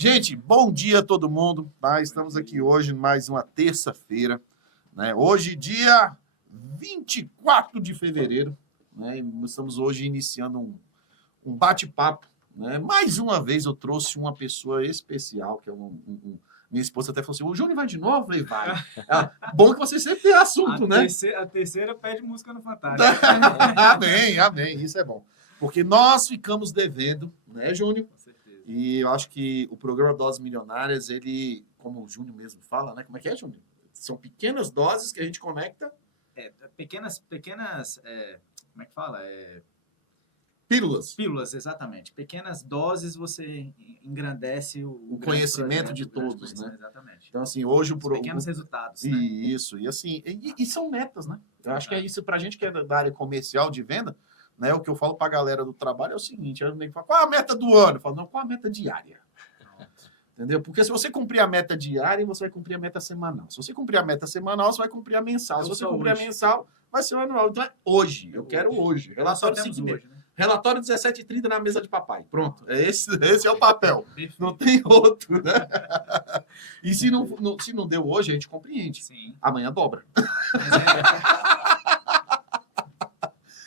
Gente, bom dia a todo mundo. Tá? Estamos aqui hoje, mais uma terça-feira. Né? Hoje, dia 24 de fevereiro. Né? E estamos hoje iniciando um bate-papo. Né? Mais uma vez eu trouxe uma pessoa especial, que é minha esposa até falou assim, o Júnior vai de novo? Eu falei, vai. Bom que você sempre tem assunto, né? A terceira pede música no Fantástico. Amém. Isso é bom. Porque nós ficamos devendo, né, Júnior? Com certeza. E eu acho que o programa Doses Milionárias, ele, como o Júnior mesmo fala, né? Como é que é, Júnior? São pequenas doses que a gente conecta. Pequenas, como é que fala? Pílulas. Pílulas, exatamente. Pequenas doses você engrandece o conhecimento de todos, né? Exatamente. Então, assim, hoje pequenos resultados, né? Isso, e assim, e são metas, né? Eu acho que é isso, pra gente que é da área comercial de venda, né? O que eu falo pra galera do trabalho é o seguinte, eu nem falo, qual a meta do ano? Eu falo, não, qual a meta diária? Entendeu? Porque se você cumprir a meta diária, você vai cumprir a meta semanal. Se você cumprir a meta semanal, você vai cumprir a mensal. Se você cumprir a mensal, vai ser o anual. Então é hoje. Eu quero hoje. Relatório 5 meses. Né? Relatório 17h30 na mesa de papai. Pronto. Esse é o papel. Não tem outro, né? E se não deu hoje, a gente compreende. Sim. Amanhã dobra.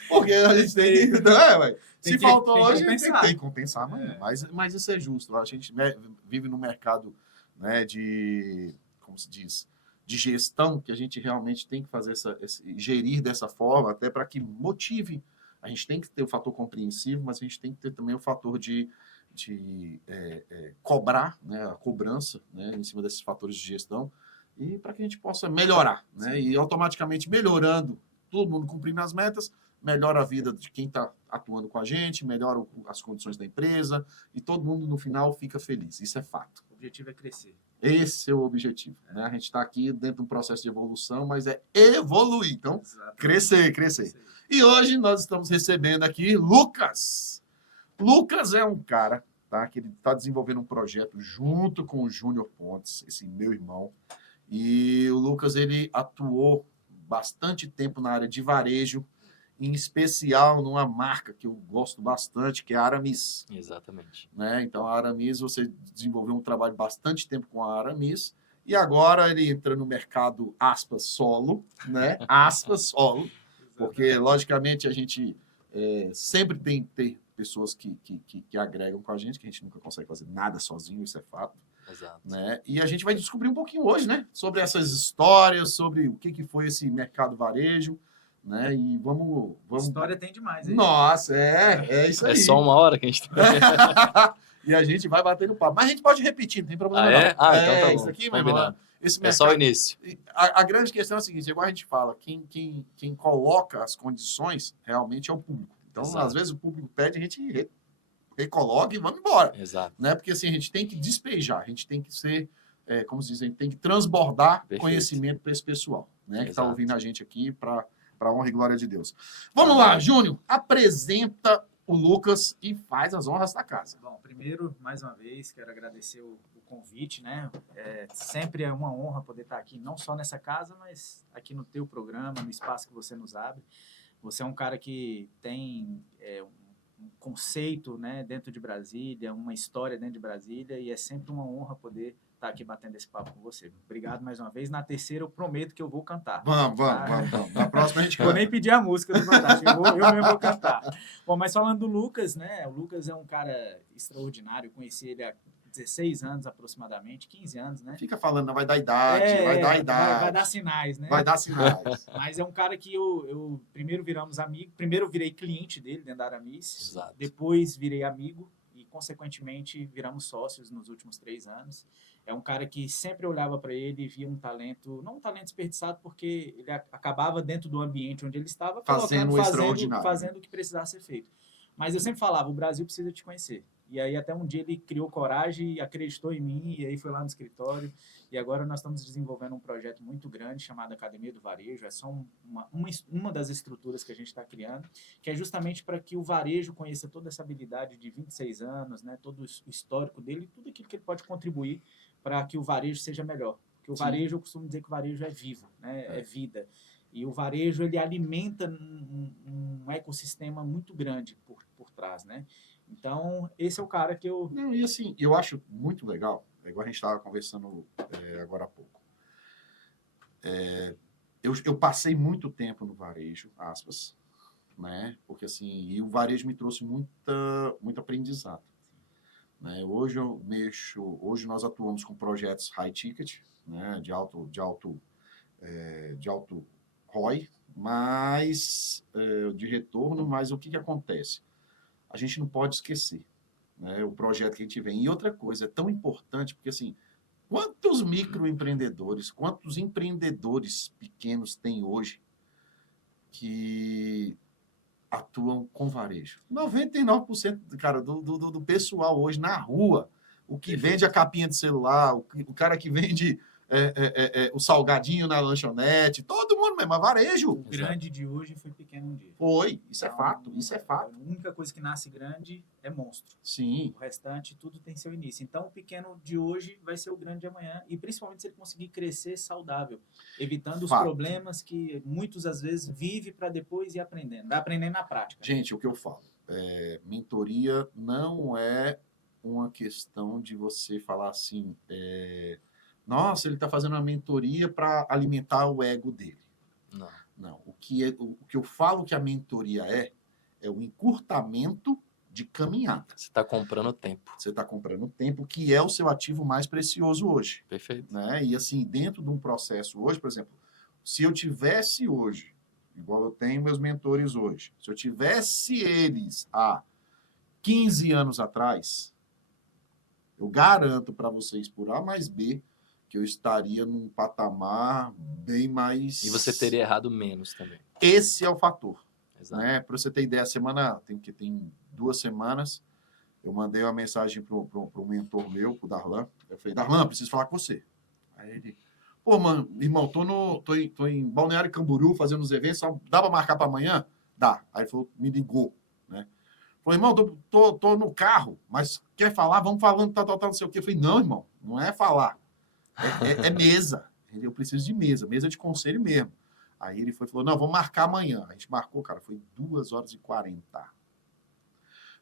Porque a gente tem que... Não é, ué? Se faltou hoje, tem que compensar amanhã. Mas isso é justo. A gente vive num mercado, né, de, como se diz, de gestão, que a gente realmente tem que fazer gerir dessa forma, até para que motive. A gente tem que ter o fator compreensivo, mas a gente tem que ter também o fator de cobrar, né, a cobrança, né, em cima desses fatores de gestão, e para que a gente possa melhorar. Né, e automaticamente melhorando, todo mundo cumprindo as metas, melhora a vida de quem está atuando com a gente, melhora as condições da empresa e todo mundo, no final, fica feliz. Isso é fato. O objetivo é crescer. Esse é o objetivo. Né? A gente está aqui dentro de um processo de evolução, mas é evoluir. Então, crescer. E hoje nós estamos recebendo aqui Lucas. Lucas é um cara, tá, que ele está desenvolvendo um projeto junto com o Júnior Pontes, esse meu irmão. E o Lucas, ele atuou bastante tempo na área de varejo, em especial numa marca que eu gosto bastante, que é a Aramis. Exatamente. Né? Então, a Aramis, você desenvolveu um trabalho bastante tempo com a Aramis, e agora ele entra no mercado, aspas, solo, né? Aspas, solo, porque, logicamente, a gente sempre tem que ter pessoas que agregam com a gente, que a gente nunca consegue fazer nada sozinho, isso é fato. Exato. Né? E a gente vai descobrir um pouquinho hoje, né? Sobre essas histórias, sobre o que foi esse mercado varejo, né? E vamos... História tem demais. Aí. Nossa, é isso aí. É só uma hora que a gente tem. E a gente vai bater no papo. Mas a gente pode repetir, não tem problema não. Então tá bom. Isso aqui, meu irmão, esse mercado... É só o início. A grande questão é a seguinte, igual a gente fala, quem coloca as condições realmente é o público. Então, Exato. Às vezes o público pede, a gente recoloca e vamos embora. Exato. Né? Porque assim, a gente tem que despejar, a gente tem que ser, como se diz, a gente tem que transbordar Perfeito. Conhecimento para esse pessoal, né? Que está Exato. ouvindo a gente aqui para honra e glória de Deus. Vamos lá, Júnior, apresenta o Lucas e faz as honras da casa. Bom, primeiro, mais uma vez, quero agradecer o convite, né? Sempre é uma honra poder estar aqui, não só nessa casa, mas aqui no teu programa, no espaço que você nos abre. Você é um cara que tem um conceito, né, dentro de Brasília, uma história dentro de Brasília, e é sempre uma honra poder estar aqui batendo esse papo com você. Obrigado mais uma vez. Na terceira, eu prometo que eu vou cantar. Vamos. Na próxima a gente canta. Vou nem pedir a música do Fantástico, eu mesmo vou cantar. Bom, mas falando do Lucas, né? O Lucas é um cara extraordinário. Eu conheci ele há 16 anos aproximadamente, 15 anos, né? Fica falando, não vai dar idade, vai dar idade. Vai dar sinais, né? Vai dar sinais. Mas é um cara que eu primeiro viramos amigos, primeiro eu virei cliente dele dentro da Aramis, Exato. Depois virei amigo e, consequentemente, viramos sócios nos últimos 3 anos. É um cara que sempre olhava para ele e via um talento, não um talento desperdiçado, porque ele acabava dentro do ambiente onde ele estava fazendo o que precisasse ser feito. Mas eu sempre falava, o Brasil precisa te conhecer. E aí até um dia ele criou coragem e acreditou em mim, e aí foi lá no escritório. E agora nós estamos desenvolvendo um projeto muito grande chamado Academia do Varejo. É só uma das estruturas que a gente está criando, que é justamente para que o varejo conheça toda essa habilidade de 26 anos, né, todo o histórico dele, tudo aquilo que ele pode contribuir para que o varejo seja melhor. Porque o varejo, eu costumo dizer que o varejo é vivo, né, é vida. E o varejo, ele alimenta um ecossistema muito grande por trás, né? Então, esse é o cara que eu... Não, e assim, eu acho muito legal, igual a gente estava conversando agora há pouco. Eu passei muito tempo no varejo, aspas, né? Porque assim, e o varejo me trouxe muito aprendizado. Né? Hoje nós atuamos com projetos high ticket, né? de alto ROI, mas de retorno, mas o que acontece? A gente não pode esquecer, né? O projeto que a gente vem. E outra coisa, é tão importante, porque assim, quantos microempreendedores, quantos empreendedores pequenos tem hoje que atuam com varejo? 99%, cara, do pessoal hoje na rua, o que vende a capinha de celular, o cara que vende o salgadinho na lanchonete, todo mundo mesmo, é varejo. O grande de hoje foi pequeno um dia. Foi, isso Então, é fato, isso é fato. A única coisa que nasce grande é monstro. Sim. O restante, tudo tem seu início. Então, o pequeno de hoje vai ser o grande de amanhã. E principalmente se ele conseguir crescer saudável, evitando os problemas que muitos, às vezes, vive para depois ir aprendendo. Vai aprendendo na prática. Gente, o que eu falo, mentoria não é uma questão de você falar assim, nossa, ele está fazendo uma mentoria para alimentar o ego dele. Não. O que eu falo que a mentoria é o encurtamento de caminhada. Você está comprando tempo. Você está comprando tempo, que é o seu ativo mais precioso hoje. Perfeito. Né? E assim, dentro de um processo hoje, por exemplo, se eu tivesse hoje, igual eu tenho meus mentores hoje, se eu tivesse eles há 15 anos atrás, eu garanto para vocês, por A mais B, que eu estaria num patamar bem mais... E você teria errado menos também. Esse é o fator. Exato. Né? Para você ter ideia, tem 2 semanas, eu mandei uma mensagem para o mentor meu, para o Darlan. Eu falei, Darlan, preciso falar com você. Aí ele, pô, mano, irmão, tô em Balneário Camboriú fazendo os eventos, só dá para marcar para amanhã? Dá. Aí ele falou, me ligou, né? Falei, irmão, tô no carro, mas quer falar? Vamos falando, tal, não sei o quê. Eu falei, não, irmão, não é falar. É mesa. Eu preciso de mesa de conselho mesmo. Aí ele falou, não, vamos marcar amanhã. A gente marcou, cara, foi 2h40.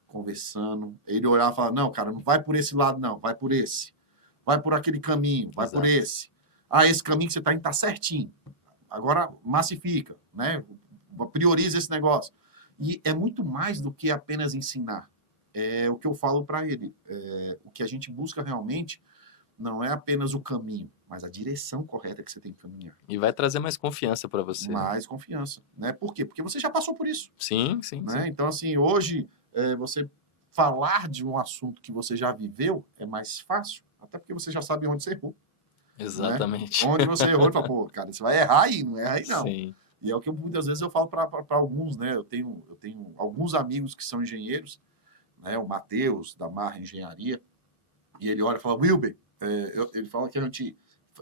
Conversando. Ele olhava e falava, não, cara, não vai por esse lado, não, vai por esse. Vai por aquele caminho, vai por esse. Ah, esse caminho que você tá indo tá certinho. Agora massifica, né? Prioriza esse negócio. E é muito mais do que apenas ensinar. É o que eu falo para ele. O que a gente busca realmente não é apenas o caminho, mas a direção correta que você tem que caminhar. E vai trazer mais confiança para você. Mais confiança, né? Por quê? Porque você já passou por isso. Sim. Né? Então, assim, hoje, você falar de um assunto que você já viveu é mais fácil, até porque você já sabe onde você errou. Exatamente. Né? Onde você errou, e fala, pô, cara, você vai errar aí, não erra aí não. Sim. E é o que muitas vezes eu falo para alguns, né? Eu tenho alguns amigos que são engenheiros, né? O Matheus, da Marra Engenharia, e ele olha e fala, Wilber, ele fala que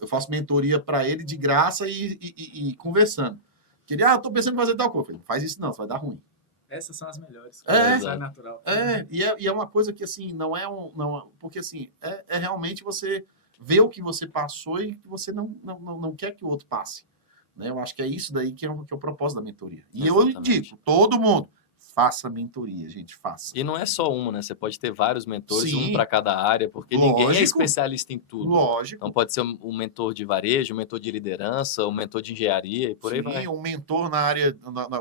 eu faço mentoria para ele de graça e conversando. Que ele, eu tô pensando em fazer tal coisa. Não faz isso não, vai dar ruim. Essas são as melhores. É natural. E é uma coisa que, assim, porque, assim, é realmente você ver o que você passou e que você não quer que o outro passe. Né? Eu acho que é isso daí que é o propósito da mentoria. E exatamente. Eu digo, todo mundo, faça mentoria, gente, faça. E não é só uma, né? Você pode ter vários mentores, Sim. Um para cada área, porque ninguém é especialista em tudo. Lógico. Então pode ser um mentor de varejo, um mentor de liderança, um mentor de engenharia e por aí vai. Sim, um mentor na área,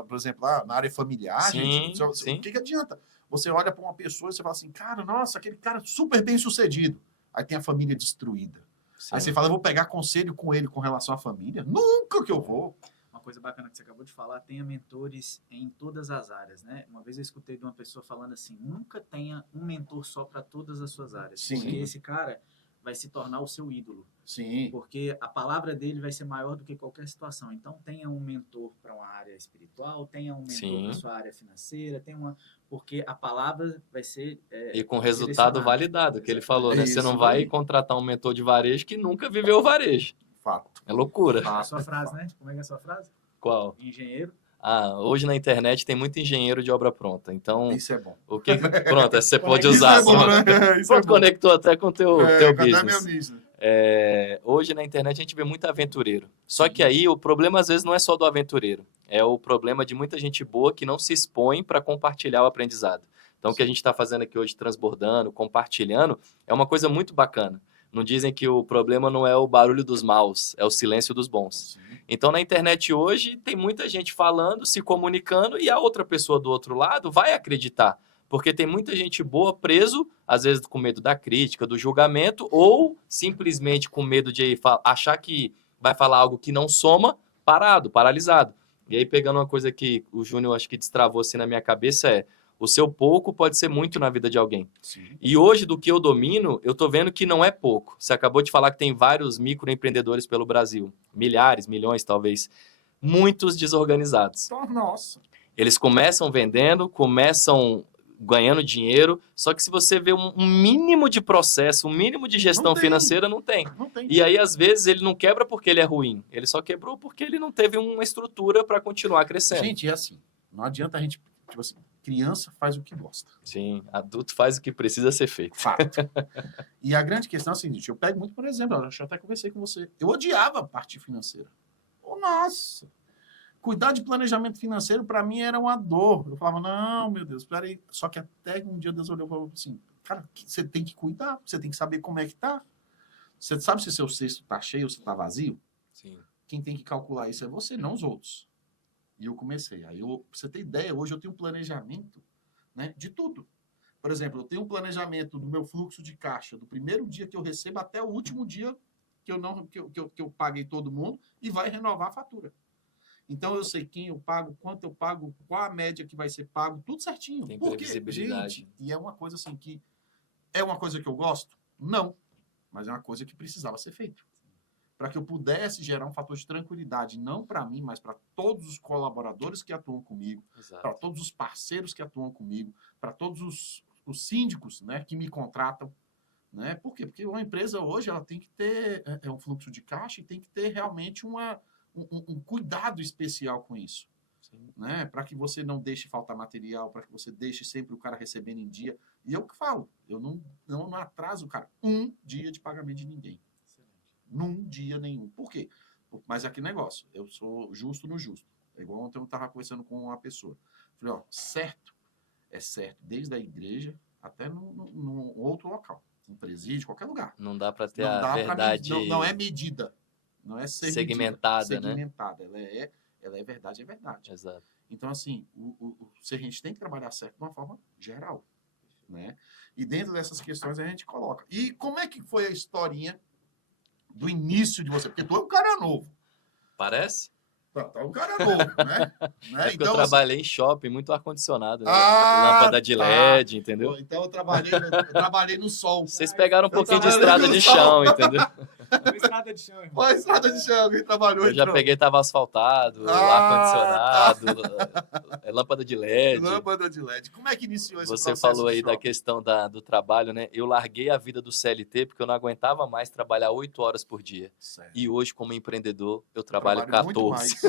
por exemplo, na área familiar, sim, gente. sim. O que adianta? Você olha para uma pessoa e você fala assim, cara, nossa, aquele cara super bem sucedido. Aí tem a família destruída. Sim. Aí você fala, eu vou pegar conselho com ele com relação à família? Nunca que eu vou. Uma coisa bacana que você acabou de falar, tenha mentores em todas as áreas, né? Uma vez eu escutei de uma pessoa falando assim, nunca tenha um mentor só para todas as suas áreas. Sim. Porque esse cara vai se tornar o seu ídolo. Sim. Porque a palavra dele vai ser maior do que qualquer situação. Então, tenha um mentor para uma área espiritual, tenha um mentor para sua área financeira, porque a palavra vai ser... e com resultado validado, que ele falou, né? Você não vai contratar um mentor de varejo que nunca viveu o varejo. Fato. É loucura. A sua frase, né? Como é que é a sua frase? Qual? Engenheiro. Hoje na internet tem muito engenheiro de obra pronta. Então, isso é bom. Pronto, você pode usar. Isso é bom, né? Pronto, conectou até com o teu business. Meu business. Hoje na internet a gente vê muito aventureiro. Só que aí o problema às vezes não é só do aventureiro. É o problema de muita gente boa que não se expõe para compartilhar o aprendizado. Então, o que a gente está fazendo aqui hoje, transbordando, compartilhando, é uma coisa muito bacana. Não dizem que o problema não é o barulho dos maus, é o silêncio dos bons. Sim. Então, na internet hoje, tem muita gente falando, se comunicando, e a outra pessoa do outro lado vai acreditar. Porque tem muita gente boa preso, às vezes com medo da crítica, do julgamento, ou simplesmente com medo de achar que vai falar algo que não soma, parado, paralisado. E aí, pegando uma coisa que o Júnior acho que destravou assim na minha cabeça o seu pouco pode ser muito na vida de alguém. Sim. E hoje, do que eu domino, eu tô vendo que não é pouco. Você acabou de falar que tem vários microempreendedores pelo Brasil. Milhares, milhões, talvez. Muitos desorganizados. Nossa. Eles começam vendendo, começam ganhando dinheiro, só que se você vê um mínimo de processo, um mínimo de gestão financeira, não tem. Não tem. E aí, às vezes, ele não quebra porque ele é ruim. Ele só quebrou porque ele não teve uma estrutura para continuar crescendo. Gente, é assim. Não adianta a gente, tipo assim, criança faz o que gosta. Sim, adulto faz o que precisa ser feito. Fato. E a grande questão é a seguinte, eu pego muito, por exemplo, eu até conversei com você, eu odiava a parte financeira. Nossa! Cuidar de planejamento financeiro, para mim, era uma dor. Eu falava, não, meu Deus, peraí. Só que até um dia Deus olhou e falou assim, cara, você tem que cuidar, você tem que saber como é que tá. Você sabe se seu cesto tá cheio ou se tá vazio? Sim. Quem tem que calcular isso é você, não os outros. E eu comecei. Aí, pra você ter ideia, hoje eu tenho um planejamento, né, de tudo. Por exemplo, eu tenho um planejamento do meu fluxo de caixa, do primeiro dia que eu recebo até o último dia que eu paguei todo mundo e vai renovar a fatura. Então, eu sei quem eu pago, quanto eu pago, qual a média que vai ser pago, tudo certinho. Tem Por quê? previsibilidade. Gente, e é uma coisa assim que... É uma coisa que eu gosto? Não. Mas é uma coisa que precisava ser feita. Para que eu pudesse gerar um fator de tranquilidade, não para mim, mas para todos os colaboradores que atuam comigo, para todos os parceiros que atuam comigo, para todos os síndicos, né, que me contratam. Né? Por quê? Porque uma empresa hoje ela tem que ter um fluxo de caixa e tem que ter realmente um cuidado especial com isso. Né? Para que você não deixe faltar material, para que você deixe sempre o cara recebendo em dia. E eu que falo, eu não atraso, cara, um dia de pagamento de ninguém. Num dia nenhum. Por quê? Mas aqui negócio, eu sou justo no justo. É igual ontem eu estava conversando com uma pessoa. Falei, ó, certo é certo, desde a igreja até num outro local. Um presídio, qualquer lugar. Não dá para ter Não a dá verdade não é medida. Não é ser segmentada, medida. Né? Segmentada. Ela é verdade, é verdade. Exato. Então, assim, se a gente tem que trabalhar certo de uma forma geral. Né? E dentro dessas questões a gente coloca. E como é que foi a historinha do início de você? Porque tu é um cara novo. Parece? Tá um cara novo, né? É porque então, eu trabalhei em shopping, muito ar-condicionado, né? Ah, Lâmpada de LED, entendeu? Então eu trabalhei no sol. Vocês pegaram um pouquinho de trabalhei estrada no de sol. chão, entendeu? Foi estrada de chão, irmão. Foi a estrada de chão, quem trabalhou. Eu já então. peguei, tava asfaltado, ar-condicionado, lâmpada de LED. Lâmpada de LED. Como é que iniciou esse Você processo falou de aí da shopping? questão do trabalho, né? Eu larguei a vida do CLT porque eu não aguentava mais trabalhar 8 horas por dia. Certo. E hoje, como empreendedor, eu trabalho Muito 14. mais.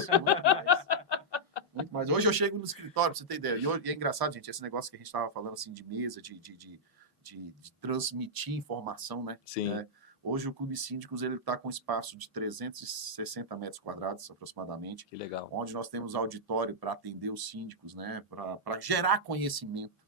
Muito mais. Hoje eu chego no escritório, pra você ter ideia. E é engraçado, gente, esse negócio que a gente estava falando assim de mesa, de transmitir informação, né? Sim. Hoje o Clube Síndicos ele está com um espaço de 360 metros quadrados aproximadamente. Que legal. Onde nós temos auditório para atender os síndicos, né? Para gerar conhecimento.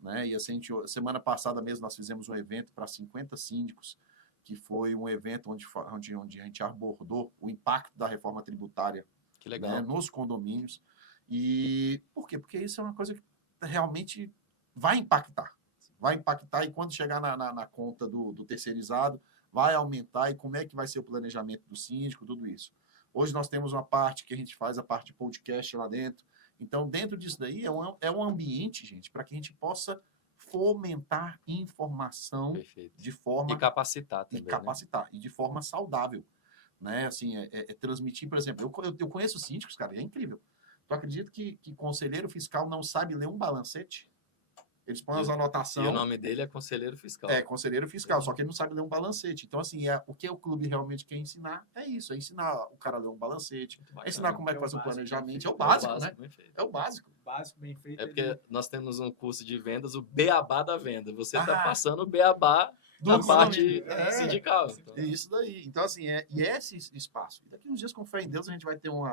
Né? E assim, semana passada mesmo nós fizemos um evento para 50 síndicos, que foi um evento onde a gente abordou o impacto da reforma tributária. Que legal. Né, nos condomínios. E por quê? Porque isso é uma coisa que realmente vai impactar. Vai impactar e quando chegar na conta do terceirizado, vai aumentar e como é que vai ser o planejamento do síndico, tudo isso. Hoje nós temos uma parte que a gente faz, a parte de podcast lá dentro. Então, dentro disso daí, é um ambiente, gente, para que a gente possa fomentar informação Perfeito. de forma... E capacitar também, capacitar. Né? E de forma saudável. Né? Assim, transmitir, por exemplo, eu conheço síndicos, cara, é incrível. Tu acredita que conselheiro fiscal não sabe ler um balancete? Eles põem as anotações. E o nome dele é conselheiro fiscal. É, conselheiro fiscal, só que ele não sabe ler um balancete. Então, assim, o que o clube realmente quer ensinar é isso, é ensinar o cara a ler um balancete, é ensinar como é que faz o planejamento. É o básico, né? É o básico. Básico, bem feito. É porque nós temos um curso de vendas, o beabá da venda. Você está Ah, passando o beabá da parte sindical. Então. É isso daí. Então, assim, e esse espaço. E daqui uns dias, com fé em Deus, a gente vai ter um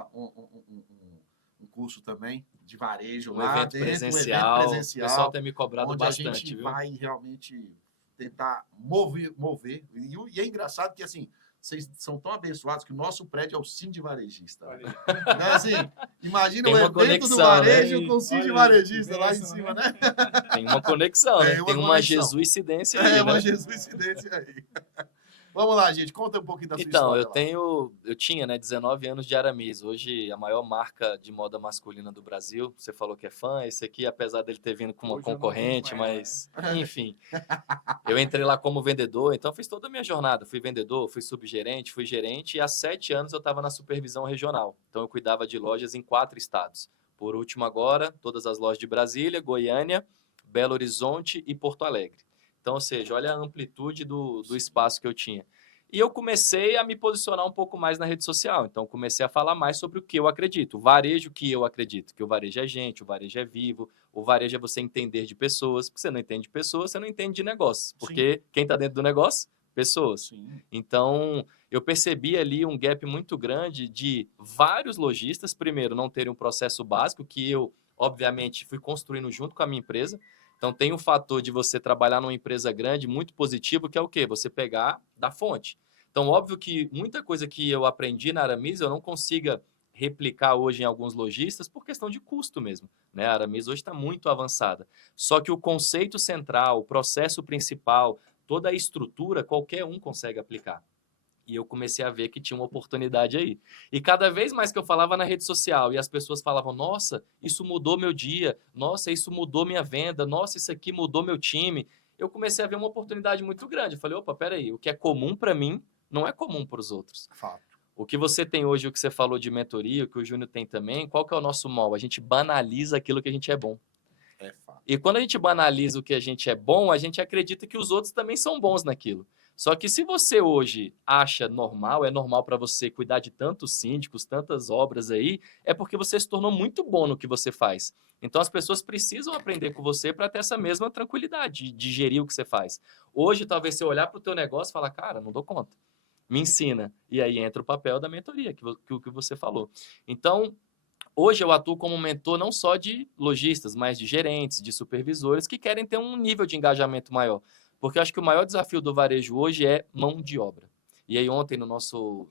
curso também de varejo Um lá evento dentro, presencial. um evento O presencial, pessoal tem me cobrado onde a bastante, gente viu? vai realmente tentar mover. E é engraçado que, assim, vocês são tão abençoados que o nosso prédio é o Cine Varejista. Né? Então, assim, imagina Tem o uma evento conexão, do varejo né? com o Cine Olha aí, Varejista que lá em bênção, cima, né? né? Tem uma conexão, né? Tem uma Tem uma conexão. jesuicidência É aí, uma né? jesuicidência aí. Vamos lá, gente. Conta um pouquinho da sua Então, história lá. eu tinha, né, 19 anos de Aramis. Hoje, a maior marca de moda masculina do Brasil. Você falou que é fã. Esse aqui, apesar dele ter vindo com uma Hoje eu não concorrente, vim com ela, mas, enfim. Eu entrei lá como vendedor, então fiz toda a minha jornada. Fui vendedor, fui subgerente, fui gerente. E há 7 anos eu estava na supervisão regional. Então, eu cuidava de lojas em 4 estados. Por último agora, todas as lojas de Brasília, Goiânia, Belo Horizonte e Porto Alegre. Então, ou seja, olha a amplitude do espaço que eu tinha. E eu comecei a me posicionar um pouco mais na rede social. Então, comecei a falar mais sobre o que eu acredito. O varejo que eu acredito. Que o varejo é gente, o varejo é vivo. O varejo é você entender de pessoas. Porque você não entende de pessoas, você não entende de negócios. Porque quem está dentro do negócio? Pessoas. Sim. Então, eu percebi ali um gap muito grande de vários lojistas, primeiro, não terem um processo básico, que eu, obviamente, fui construindo junto com a minha empresa. Então, tem o fator de você trabalhar numa empresa grande muito positivo, que é o quê? Você pegar da fonte. Então, óbvio que muita coisa que eu aprendi na Aramis, eu não consiga replicar hoje em alguns lojistas por questão de custo mesmo. Né? A Aramis hoje está muito avançada. Só que o conceito central, o processo principal, toda a estrutura, qualquer um consegue aplicar. E eu comecei a ver que tinha uma oportunidade aí. E cada vez mais que eu falava na rede social e as pessoas falavam, nossa, isso mudou meu dia, nossa, isso mudou minha venda, nossa, isso aqui mudou meu time, eu comecei a ver uma oportunidade muito grande. Eu falei, opa, peraí, o que é comum para mim não é comum para os outros. Fato. O que você tem hoje, o que você falou de mentoria, o que o Júnior tem também, qual que é o nosso mal? A gente banaliza aquilo que a gente é bom. É fato. E quando a gente banaliza o que a gente é bom, a gente acredita que os outros também são bons naquilo. Só que se você hoje acha normal, é normal para você cuidar de tantos síndicos, tantas obras aí, é porque você se tornou muito bom no que você faz. Então as pessoas precisam aprender com você para ter essa mesma tranquilidade de gerir o que você faz. Hoje, talvez você olhar para o teu negócio e falar, cara, não dou conta. Me ensina. E aí entra o papel da mentoria, que você falou. Então, hoje eu atuo como mentor não só de lojistas, mas de gerentes, de supervisores que querem ter um nível de engajamento maior. Porque eu acho que o maior desafio do varejo hoje é mão de obra. E aí ontem no nosso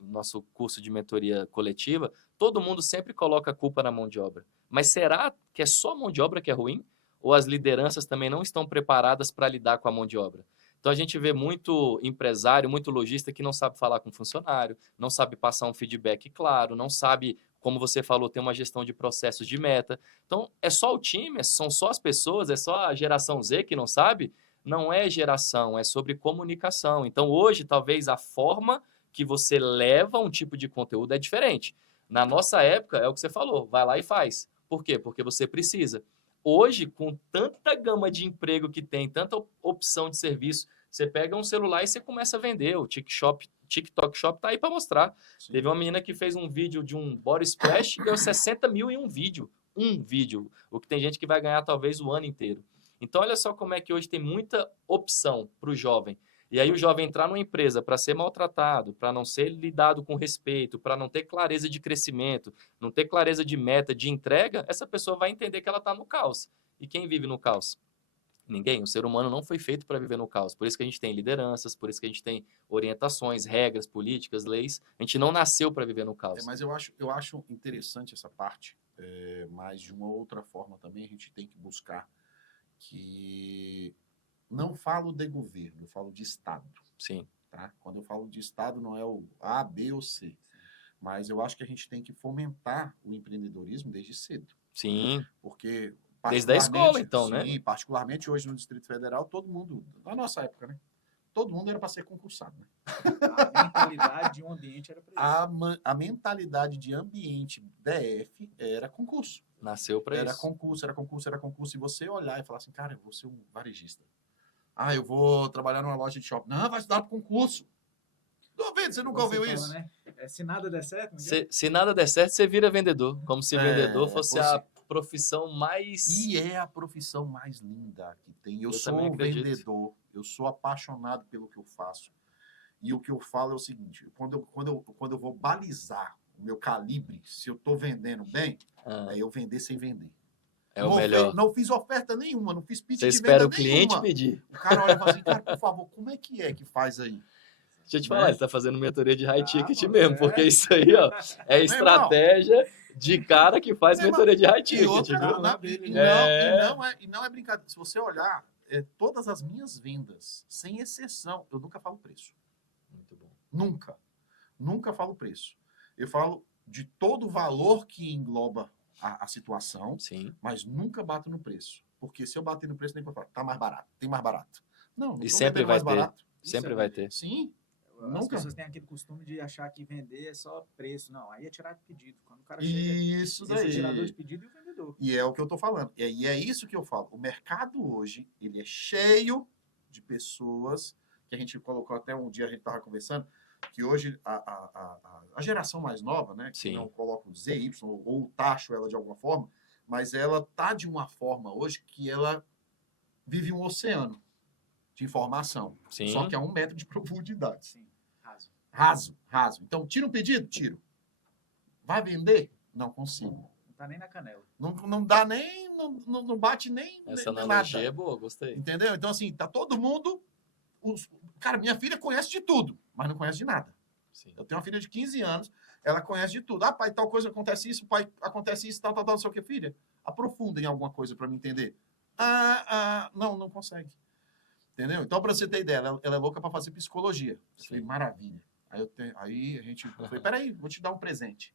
curso de mentoria coletiva, todo mundo sempre coloca a culpa na mão de obra. Mas será que é só a mão de obra que é ruim? Ou as lideranças também não estão preparadas para lidar com a mão de obra? Então a gente vê muito empresário, muito lojista que não sabe falar com funcionário, não sabe passar um feedback claro, não sabe, como você falou, ter uma gestão de processos de meta. Então é só o time, são só as pessoas, é só a geração Z que não sabe? Não é geração, é sobre comunicação. Então hoje talvez a forma que você leva um tipo de conteúdo é diferente. Na nossa época é o que você falou, vai lá e faz. Por quê? Porque você precisa. Hoje, com tanta gama de emprego que tem, tanta opção de serviço, você pega um celular e você começa a vender. O TikTok Shop tá aí para mostrar. Sim. Teve uma menina que fez um vídeo de um body splash e deu 60 mil em um vídeo. Um vídeo. O que tem gente que vai ganhar talvez o ano inteiro. Então, olha só como é que hoje tem muita opção para o jovem. E aí o jovem entrar numa empresa para ser maltratado, para não ser lidado com respeito, para não ter clareza de crescimento, não ter clareza de meta, de entrega, essa pessoa vai entender que ela está no caos. E quem vive no caos? Ninguém. O ser humano não foi feito para viver no caos. Por isso que a gente tem lideranças, por isso que a gente tem orientações, regras, políticas, leis. A gente não nasceu para viver no caos. Mas eu acho interessante essa parte, mas de uma outra forma também a gente tem que buscar que não falo de governo, eu falo de Estado. Sim. Tá? Quando eu falo de Estado, não é o A, B ou C. Mas eu acho que a gente tem que fomentar o empreendedorismo desde cedo. Sim. Porque, desde a escola, então, sim, né? particularmente hoje no Distrito Federal, todo mundo, na nossa época, né? Todo mundo era para ser concursado, né? A mentalidade de um ambiente era para isso. A mentalidade de ambiente DF era concurso. Nasceu para Era isso. concurso, era concurso, era concurso. E você olhar e falar assim, cara, eu vou ser um varejista. Ah, eu vou trabalhar numa loja de shopping. Não, vai estudar para concurso. Duvido, você nunca ouviu isso? Né? Se nada der certo... Se nada der certo, você vira vendedor. Como se vendedor fosse você... a profissão mais... E é a profissão mais linda que tem. Eu sou também um acredito. vendedor. Eu sou apaixonado pelo que eu faço. E o que eu falo é o seguinte, quando eu vou balizar o meu calibre, se eu estou vendendo bem, Ah, é eu vender sem vender. é o melhor. Não fiz oferta nenhuma, não fiz pitch Você de espera venda o cliente nenhuma. pedir. O cara olha e fala assim, cara, por favor, como é que faz aí? Deixa eu te Né? falar, ele tá fazendo mentoria de high Ah, ticket pô, mesmo, é. porque isso aí, ó, é estratégia de cara que faz Meu irmão, mentoria de high E ticket, outra, viu? não é brincadeira. Se você olhar, todas as minhas vendas, sem exceção, eu nunca falo preço. Muito bom. Nunca falo preço. Eu falo de todo o valor que engloba a situação, Sim. mas nunca bato no preço. Porque se eu bater no preço, nem para falar, tá mais barato, tem mais barato. Não E tô sempre vendendo vai mais ter. barato. Sempre Isso é vai vender. ter. Sim, As Nunca. pessoas têm aquele costume de achar que vender é só preço. Não, aí é tirar de pedido. Quando o cara chega, isso existe o tirador de daí. pedido e o vendedor. E é o que eu tô falando. E é isso que eu falo. O mercado hoje, ele é cheio de pessoas, que a gente colocou até um dia, a gente tava conversando, que hoje a geração mais nova, né, que Sim. não coloca o ZY ou taxo ela de alguma forma, mas ela tá de uma forma hoje que ela vive um oceano de informação. Sim. Só que a 1 metro de profundidade. Sim, raso. Raso. Então, tira um pedido? Tiro. Vai vender? Não consigo. Não tá nem na canela. Não dá nem, não bate nem Essa nem analogia nada. é boa, gostei. Entendeu? Então, assim, tá todo mundo... Cara, minha filha conhece de tudo, mas não conhece de nada. Sim. Eu tenho uma filha de 15 anos, ela conhece de tudo. Ah, pai, tal coisa acontece isso, pai, acontece isso, tal, não sei o que, filha. Aprofunda em alguma coisa para me entender. Não consegue. Entendeu? Então, para você ter ideia, ela é louca para fazer psicologia. Eu falei, maravilha. Aí a gente... Eu falei, peraí, vou te dar um presente.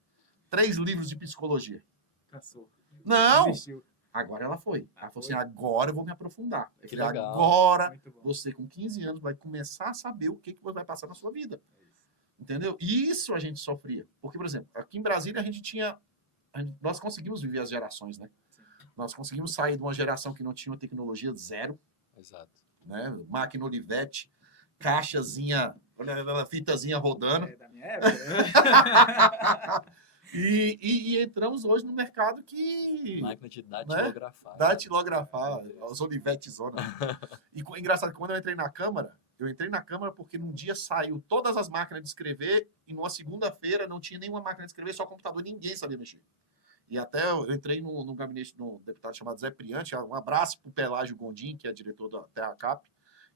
3 livros de psicologia. Caçou. Não! Desistiu. Agora ela foi. Ela falou assim, Foi? agora eu vou me aprofundar. Eu Que falei, legal. agora Muito bom. você com 15 anos vai começar a saber o que vai passar na sua vida. É isso. Entendeu? E isso a gente sofria. Porque, por exemplo, aqui em Brasília a gente tinha... nós conseguimos viver as gerações, né? Sim. Nós conseguimos sair de uma geração que não tinha uma tecnologia zero, Exato. né? Máquina Olivetti, caixazinha, fitazinha rodando. É da minha época. Né? E entramos hoje no mercado que... Máquina de datilografar. Datilografar, os Olivetti zona. E engraçado que quando eu entrei na Câmara porque num dia saiu todas as máquinas de escrever e numa segunda-feira não tinha nenhuma máquina de escrever, só computador, ninguém sabia mexer. E até eu entrei no gabinete de um deputado chamado Zé Priante, um abraço pro Pelágio Gondim, que é diretor da Terra Cap,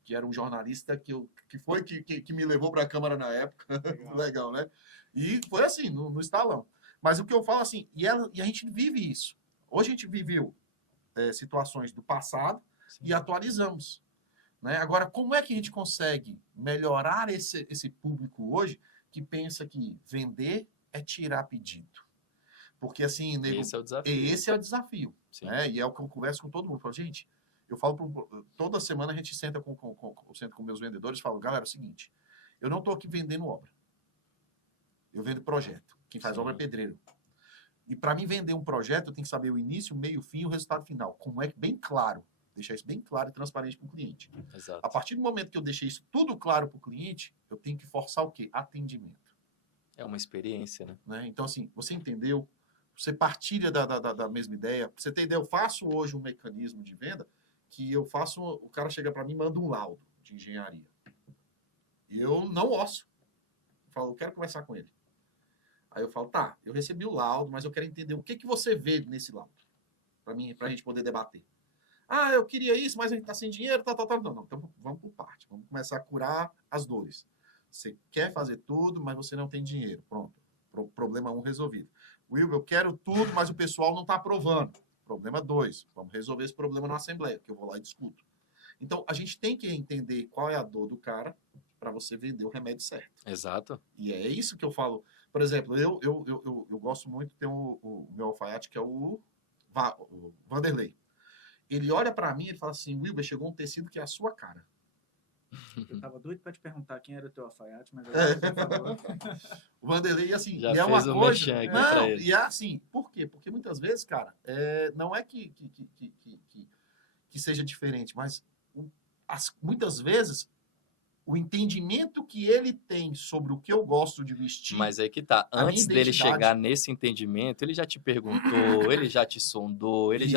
que era um jornalista que me levou para a Câmara na época. Legal, né? E foi assim, no estalão. Mas o que eu falo assim, e a gente vive isso. Hoje a gente viveu situações do passado e atualizamos. Né? Agora, como é que a gente consegue melhorar esse público hoje que pensa que vender é tirar pedido? Porque assim, nego, Esse é o desafio. esse é o desafio. Sim. Né? E é o que eu converso com todo mundo. Eu falo, gente, toda semana a gente senta com meus vendedores e falo, galera, é o seguinte, eu não estou aqui vendendo obra. Eu vendo projeto. Quem faz Sim. obra é pedreiro. E para mim vender um projeto, eu tenho que saber o início, o meio, o fim e o resultado final. Como é bem claro. Deixar isso bem claro e transparente para o cliente. Exato. A partir do momento que eu deixei isso tudo claro para o cliente, eu tenho que forçar o quê? Atendimento. É uma experiência, né? Né? Então, assim, você entendeu? Você partilha da mesma ideia. Pra você ter ideia, eu faço hoje um mecanismo de venda que o cara chega para mim e manda um laudo de engenharia. E eu não ouço. Eu falo, eu quero conversar com ele. Aí eu falo, tá, eu recebi o laudo, mas eu quero entender o que você vê nesse laudo. Pra a gente poder debater. Ah, eu queria isso, mas a gente tá sem dinheiro, tal. Não, então vamos por parte. Vamos começar a curar as dores. Você quer fazer tudo, mas você não tem dinheiro. Pronto. Problema 1 resolvido. Will, eu quero tudo, mas o pessoal não está aprovando. Problema 2. Vamos resolver esse problema na Assembleia, que eu vou lá e discuto. Então, a gente tem que entender qual é a dor do cara para você vender o remédio certo. Exato. E é isso que eu falo. Por exemplo, eu gosto muito de ter o meu alfaiate, que é o Vanderlei. Ele olha para mim e fala assim, Wilber, chegou um tecido que é a sua cara. Eu tava doido para te perguntar quem era o teu alfaiate, mas agora você falou. O Vanderlei, assim, Já e é uma fez o coisa... merchan aqui pra ele. E é assim, por quê? Porque muitas vezes, cara, não é que seja diferente, mas muitas vezes o entendimento que ele tem sobre o que eu gosto de vestir... Mas aí que tá. A minha Antes dele identidade- chegar nesse entendimento, ele já te perguntou, ele já te sondou, ele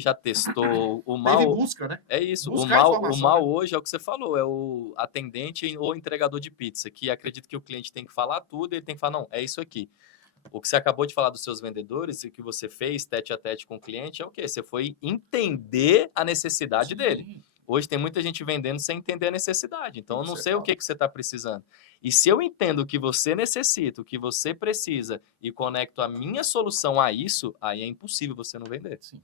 já testou. O Teve mal busca, né? é isso. buscar O informação, mal né? hoje é o que você falou, é o atendente ou entregador de pizza, que acredita que o cliente tem que falar tudo, ele tem que falar, não, é isso aqui. O que você acabou de falar dos seus vendedores e que você fez tete a tete com o cliente é o quê? Você foi entender a necessidade dele. Hoje tem muita gente vendendo sem entender a necessidade. Então, eu não sei o que você está precisando. E se eu entendo o que você necessita, o que você precisa e conecto a minha solução a isso, aí é impossível você não vender. Sim.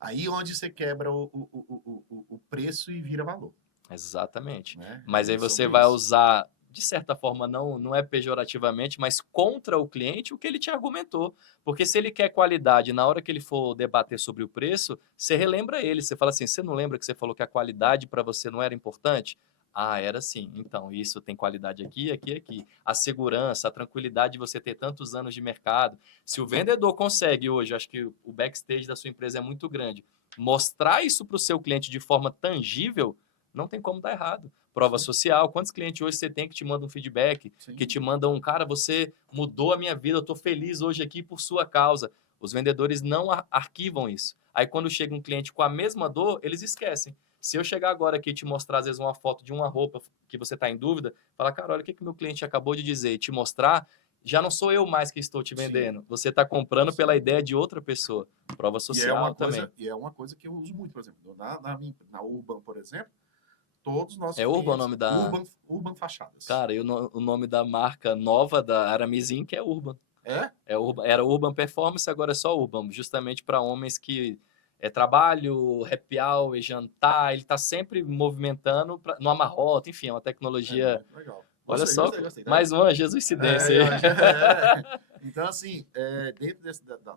Aí onde você quebra o preço e vira valor. Exatamente. Né? Mas aí você vai usar, de certa forma, não é pejorativamente, mas contra o cliente o que ele te argumentou. Porque se ele quer qualidade, na hora que ele for debater sobre o preço, você relembra ele. Você fala assim, você não lembra que você falou que a qualidade para você não era importante? Ah, era sim. Então, isso tem qualidade aqui, aqui, aqui. A segurança, a tranquilidade de você ter tantos anos de mercado. Se o vendedor consegue hoje, acho que o backstage da sua empresa é muito grande, mostrar isso para o seu cliente de forma tangível, não tem como dar errado. Prova social, quantos clientes hoje você tem que te mandam um feedback, que te mandam, cara, você mudou a minha vida, eu estou feliz hoje aqui por sua causa. Os vendedores não arquivam isso. Aí quando chega um cliente com a mesma dor, eles esquecem. Se eu chegar agora aqui e te mostrar, às vezes, uma foto de uma roupa que você está em dúvida, fala, cara, olha o que meu cliente acabou de dizer, e te mostrar, já não sou eu mais que estou te vendendo. Sim. Você está comprando pela ideia de outra pessoa. Prova social também. E é uma coisa que eu uso muito, por exemplo, na Urban, por exemplo, todos nós Urban o nome da... Urban Fachadas. Cara, e o nome da marca nova da Aramis Inc. é Urban. Era Urban Performance, agora é só Urban, justamente para homens que trabalho, happy hour, jantar, ele está sempre movimentando no amarrota, enfim, é uma tecnologia... Legal. Olha só, mais uma Jesuicidência. Então, assim, dentro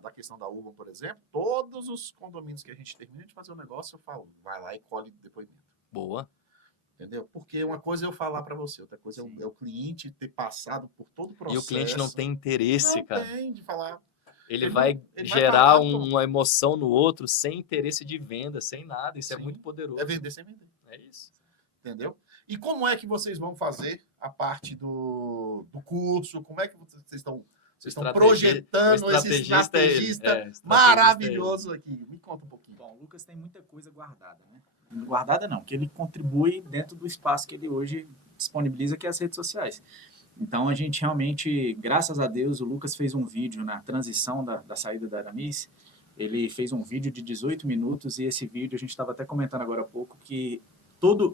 da questão da Urban, por exemplo, todos os condomínios que a gente termina de fazer o negócio, eu falo, vai lá e colhe depoimento. Boa. Entendeu? Porque uma coisa é eu falar para você, outra coisa é o cliente ter passado por todo o processo. E o cliente não tem interesse, cara. Não tem de falar. Ele vai gerar uma emoção no outro sem interesse de venda, sem nada. Isso é muito poderoso. É vender sem vender. É isso. Entendeu? E como é que vocês vão fazer a parte do curso? Como é que vocês estão projetando esse estrategista maravilhoso aqui? Me conta um pouquinho. Bom, o Lucas tem muita coisa guardada, né? Guardada não, que ele contribui dentro do espaço que ele hoje disponibiliza, que é as redes sociais. Então, a gente realmente, graças a Deus, o Lucas fez um vídeo na transição da saída da Aramis. Ele fez um vídeo de 18 minutos e esse vídeo, a gente estava até comentando agora há pouco, que todo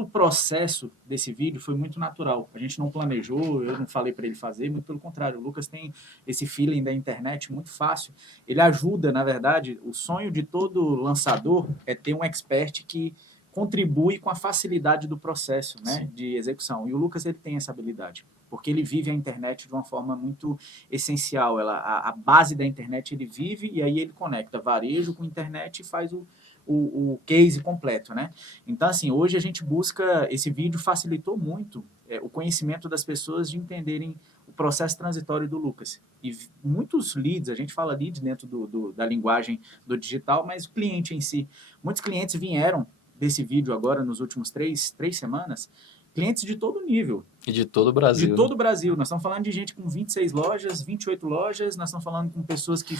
o processo desse vídeo foi muito natural. A gente não planejou, eu não falei para ele fazer, muito pelo contrário. O Lucas tem esse feeling da internet muito fácil. Ele ajuda, na verdade, o sonho de todo lançador é ter um expert que contribui com a facilidade do processo, né, de execução. E o Lucas, ele tem essa habilidade, porque ele vive a internet de uma forma muito essencial. A base da internet ele vive e aí ele conecta varejo com internet e faz o case completo, né? Então, assim, hoje a gente busca, esse vídeo facilitou muito o conhecimento das pessoas de entenderem o processo transitório do Lucas. E muitos leads, a gente fala leads dentro da linguagem do digital, mas o cliente em si, muitos clientes vieram desse vídeo agora nos últimos três semanas, clientes de todo nível. E de todo o Brasil. De todo o Brasil. Nós estamos falando de gente com 26 lojas, 28 lojas, nós estamos falando com pessoas que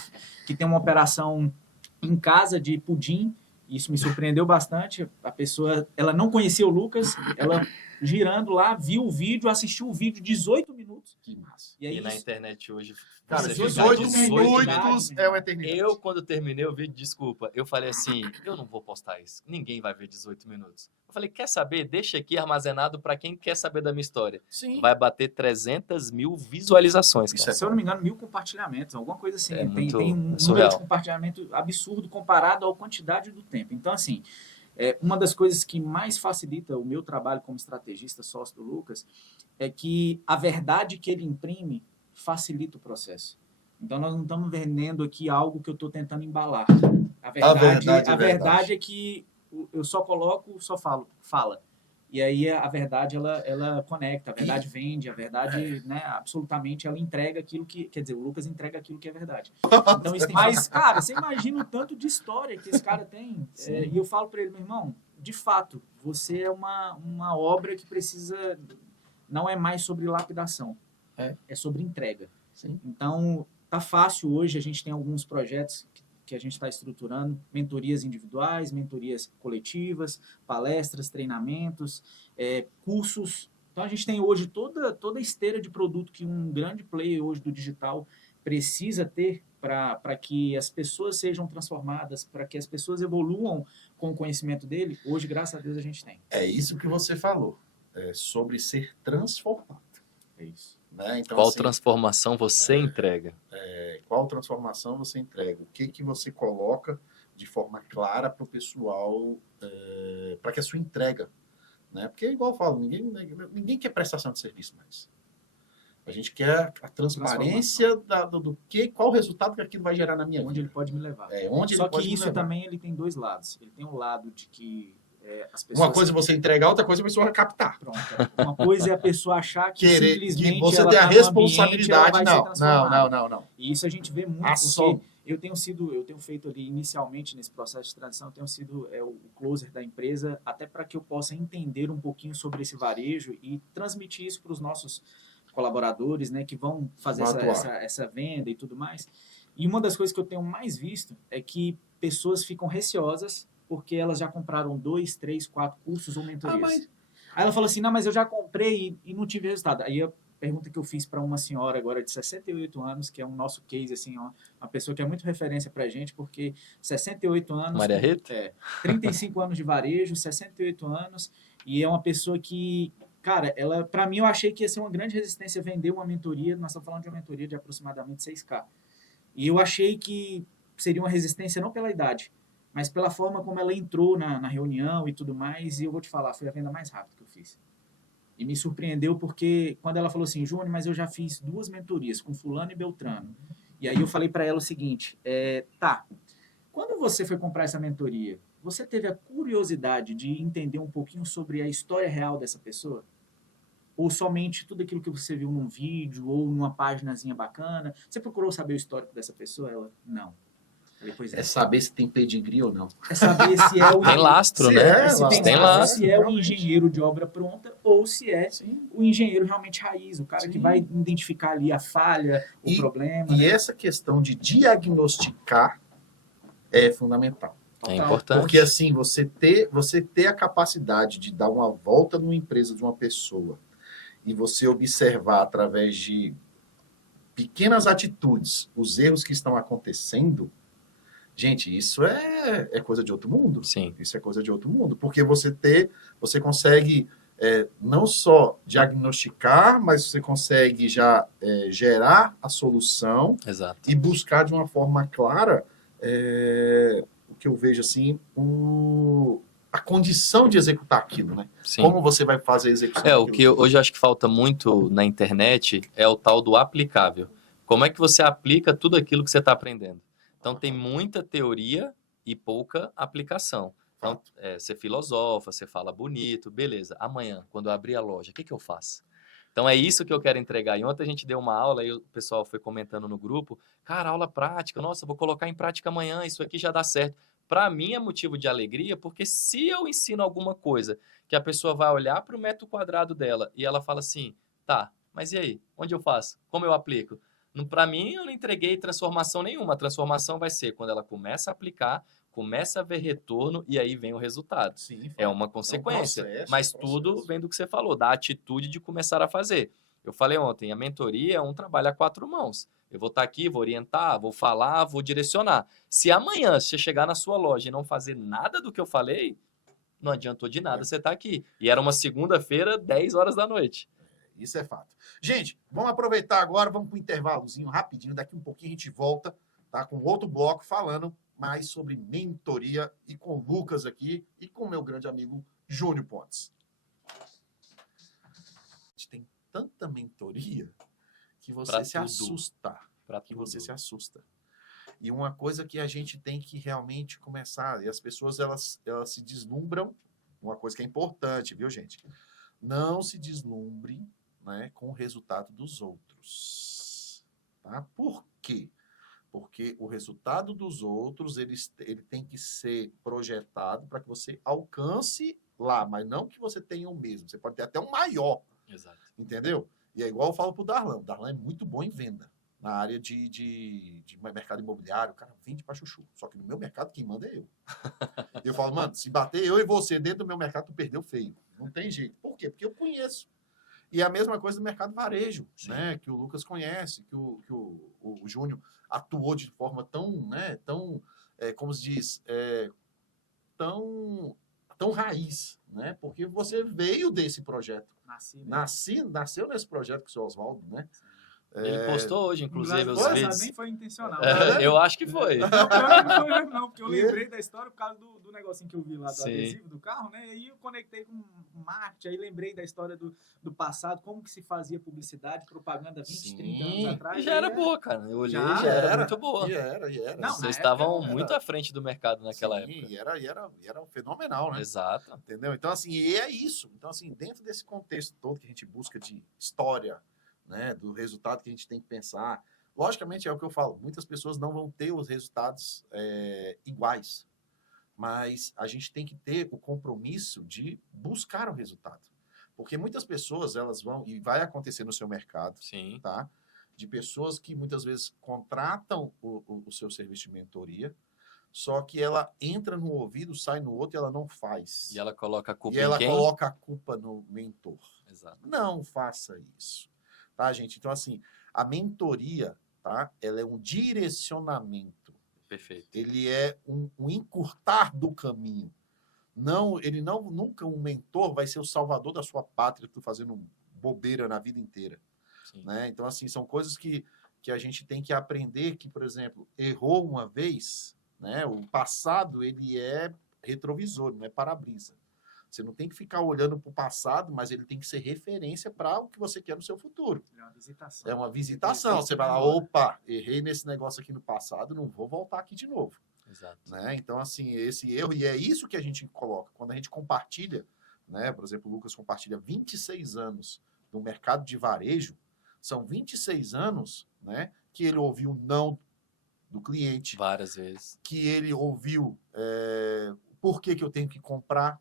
têm uma operação em casa de pudim. Isso me surpreendeu bastante. A pessoa, ela não conhecia o Lucas, ela girando lá, viu o vídeo, assistiu o vídeo 18 minutos. Que massa. E na internet hoje... Cara, 18 minutos é uma eternidade. Eu, quando terminei o vídeo, desculpa, eu falei assim, eu não vou postar isso. Ninguém vai ver 18 minutos. Eu falei, quer saber? Deixa aqui armazenado para quem quer saber da minha história. Sim. Vai bater 300 mil visualizações, cara. Se eu não me engano, 1000 compartilhamentos, alguma coisa assim. Tem um surreal. Número de compartilhamento absurdo comparado à quantidade do tempo. Então, assim, uma das coisas que mais facilita o meu trabalho como estrategista sócio do Lucas é que a verdade que ele imprime facilita o processo. Então, nós não estamos vendendo aqui algo que eu estou tentando embalar. A verdade é que eu só coloco, só fala. E aí a verdade, ela conecta, a verdade vende, a verdade, né, absolutamente, ela entrega aquilo que... Quer dizer, o Lucas entrega aquilo que é verdade. Então, isso tem... Mas, cara, você imagina o tanto de história que esse cara tem. E eu falo para ele, meu irmão, de fato, você é uma obra que precisa... Não é mais sobre lapidação, é sobre entrega. Sim. Então, tá fácil hoje, a gente tem alguns projetos que a gente está estruturando, mentorias individuais, mentorias coletivas, palestras, treinamentos, cursos. Então, a gente tem hoje toda a esteira de produto que um grande player hoje do digital precisa ter para que as pessoas sejam transformadas, para que as pessoas evoluam com o conhecimento dele, hoje, graças a Deus, a gente tem. É isso que você falou, sobre ser transformado. É isso. Né? Então, Qual assim, transformação você entrega? qual transformação você entrega? O que você coloca de forma clara para o pessoal, para que a sua entrega, né? Porque, igual eu falo, ninguém quer prestação de serviço mais. A gente quer a transparência qual o resultado que aquilo vai gerar na minha Onde vida. ele pode me levar. Onde Só ele pode que me isso levar. também ele tem dois lados. Ele tem um lado de que as pessoas... Uma coisa é você entregar, outra coisa é a pessoa captar. Pronto. Uma coisa é a pessoa achar que Querer simplesmente que você ela tem a tá no ambiente, ela responsabilidade. vai ser transformada. Não. E isso a gente vê muito, Ação. porque eu tenho feito ali inicialmente nesse processo de transição, eu tenho sido o closer da empresa, até para que eu possa entender um pouquinho sobre esse varejo e transmitir isso para os nossos colaboradores, né, que vão fazer essa venda e tudo mais. E uma das coisas que eu tenho mais visto é que pessoas ficam receosas porque elas já compraram 2, 3, 4 cursos ou mentorias. Aí ela falou assim, não, mas eu já comprei e não tive resultado. Aí a pergunta que eu fiz para uma senhora agora de 68 anos, que é um nosso case, assim, uma pessoa que é muito referência para a gente, porque 68 anos... Maria Rita? 35 anos de varejo, 68 anos, e é uma pessoa que, cara, ela, para mim, eu achei que ia ser uma grande resistência vender uma mentoria, nós estamos falando de uma mentoria de aproximadamente 6K. E eu achei que seria uma resistência não pela idade, mas pela forma como ela entrou na reunião e tudo mais, e eu vou te falar, foi a venda mais rápida que eu fiz. E me surpreendeu porque quando ela falou assim, Júnior, mas eu já fiz 2 mentorias com fulano e beltrano. E aí eu falei para ela o seguinte, quando você foi comprar essa mentoria, você teve a curiosidade de entender um pouquinho sobre a história real dessa pessoa? Ou somente tudo aquilo que você viu num vídeo ou numa paginazinha bacana? Você procurou saber o histórico dessa pessoa? Ela, não. É saber se tem pedigree ou não. É saber se é o... Tem lastro, né? Tem lastro. Se é o engenheiro de obra pronta ou se é o engenheiro realmente raiz, o cara que vai identificar ali a falha, o problema. E essa questão de diagnosticar é fundamental. É importante. Porque assim, você ter a capacidade de dar uma volta numa empresa de uma pessoa e você observar através de pequenas atitudes os erros que estão acontecendo, gente, isso é coisa de outro mundo. Sim. Isso é coisa de outro mundo. Porque você consegue não só diagnosticar, mas você consegue já gerar a solução. Exato. E buscar de uma forma clara o que eu vejo assim, a condição de executar aquilo, né? Sim. Como você vai fazer a execução o que hoje eu acho que falta muito na internet é o tal do aplicável. Como é que você aplica tudo aquilo que você está aprendendo? Então, tem muita teoria e pouca aplicação. Então, você filosofa, você fala bonito, beleza. Amanhã, quando eu abrir a loja, o que eu faço? Então, é isso que eu quero entregar. E ontem a gente deu uma aula e o pessoal foi comentando no grupo. Cara, aula prática. Nossa, vou colocar em prática amanhã. Isso aqui já dá certo. Para mim é motivo de alegria, porque se eu ensino alguma coisa que a pessoa vai olhar para o metro quadrado dela e ela fala assim, tá, mas e aí? Onde eu faço? Como eu aplico? Para mim, eu não entreguei transformação nenhuma. A transformação vai ser quando ela começa a aplicar, começa a ver retorno e aí vem o resultado. Sim, é uma consequência. processo, mas tudo vem do que você falou, da atitude de começar a fazer. Eu falei ontem, a mentoria é um trabalho a 4 mãos. Eu vou estar aqui, vou orientar, vou falar, vou direcionar. Se amanhã você chegar na sua loja e não fazer nada do que eu falei, não adiantou de nada você estar aqui. E era uma segunda-feira, 10 horas da noite. Isso é fato. Gente, vamos aproveitar agora, vamos para o intervalozinho rapidinho. Daqui um pouquinho a gente volta, tá, com outro bloco falando mais sobre mentoria e com o Lucas aqui e com o meu grande amigo Júnior Pontes. A gente tem tanta mentoria que você se assusta. Você se assusta. E uma coisa que a gente tem que realmente começar, e as pessoas elas se deslumbram, uma coisa que é importante, viu, gente? Não se deslumbre, né, com o resultado dos outros. Tá? Por quê? Porque o resultado dos outros ele tem que ser projetado para que você alcance lá, mas não que você tenha o mesmo. Você pode ter até um maior. Exato. Entendeu? E é igual eu falo pro Darlan. O Darlan é muito bom em venda. Na área de mercado imobiliário, o cara vende pra chuchu. Só que no meu mercado, quem manda é eu. Eu falo, mano, se bater eu e você dentro do meu mercado, tu perdeu feio. Não tem jeito. Por quê? Porque eu conheço. E a mesma coisa do mercado varejo, Sim. né? Que o Lucas conhece, que o Júnior atuou de forma tão, né? Tão, como se diz, tão raiz, né? Porque você veio desse projeto. Nasceu nesse projeto com o seu Oswaldo, né? Ele postou hoje, inclusive, os Engraçado, vídeos. nem foi intencional. Eu acho que foi. Não, pior que não foi mesmo, não, porque eu lembrei da história por causa do negocinho que eu vi lá do Sim. adesivo do carro, né? E aí eu conectei com marketing, aí lembrei da história do passado, como que se fazia publicidade, propaganda 20, Sim. 30 anos atrás. E já era boa, cara. Eu olhei, Já já era muito boa. E era. Não, na Vocês época estavam era. muito à frente do mercado naquela Sim, época. E era fenomenal, né? Exato. Entendeu? Então, assim, e é isso. Então, assim, dentro desse contexto todo que a gente busca de história, né, do resultado que a gente tem que pensar, logicamente é o que eu falo, muitas pessoas não vão ter os resultados iguais, mas a gente tem que ter o compromisso de buscar o resultado. Porque muitas pessoas, elas vão, e vai acontecer no seu mercado, Sim. tá? De pessoas que muitas vezes contratam o seu serviço de mentoria, só que ela entra no ouvido, sai no outro e ela não faz. E ela coloca a culpa E ela em quem? coloca a culpa no mentor. Exato. Não faça isso. Tá, gente? Então, assim, a mentoria, tá? Ela é um direcionamento. Perfeito. Ele é um encurtar do caminho. Nunca um mentor vai ser o salvador da sua pátria, tu fazendo bobeira na vida inteira. Sim. Né? Então, assim, são coisas que a gente tem que aprender que, por exemplo, errou uma vez, né? O passado, ele é retrovisor, não é para-brisa. Você não tem que ficar olhando para o passado, mas ele tem que ser referência para o que você quer no seu futuro. É uma visitação. É uma visitação. Você vai lá, opa, errei nesse negócio aqui no passado, não vou voltar aqui de novo. Exato. Né? Então, assim, esse erro, e é isso que a gente coloca. Quando a gente compartilha, né? Por exemplo, o Lucas compartilha 26 anos no mercado de varejo, são 26 anos, né, que ele ouviu não do cliente. Várias vezes. Que ele ouviu por que eu tenho que comprar.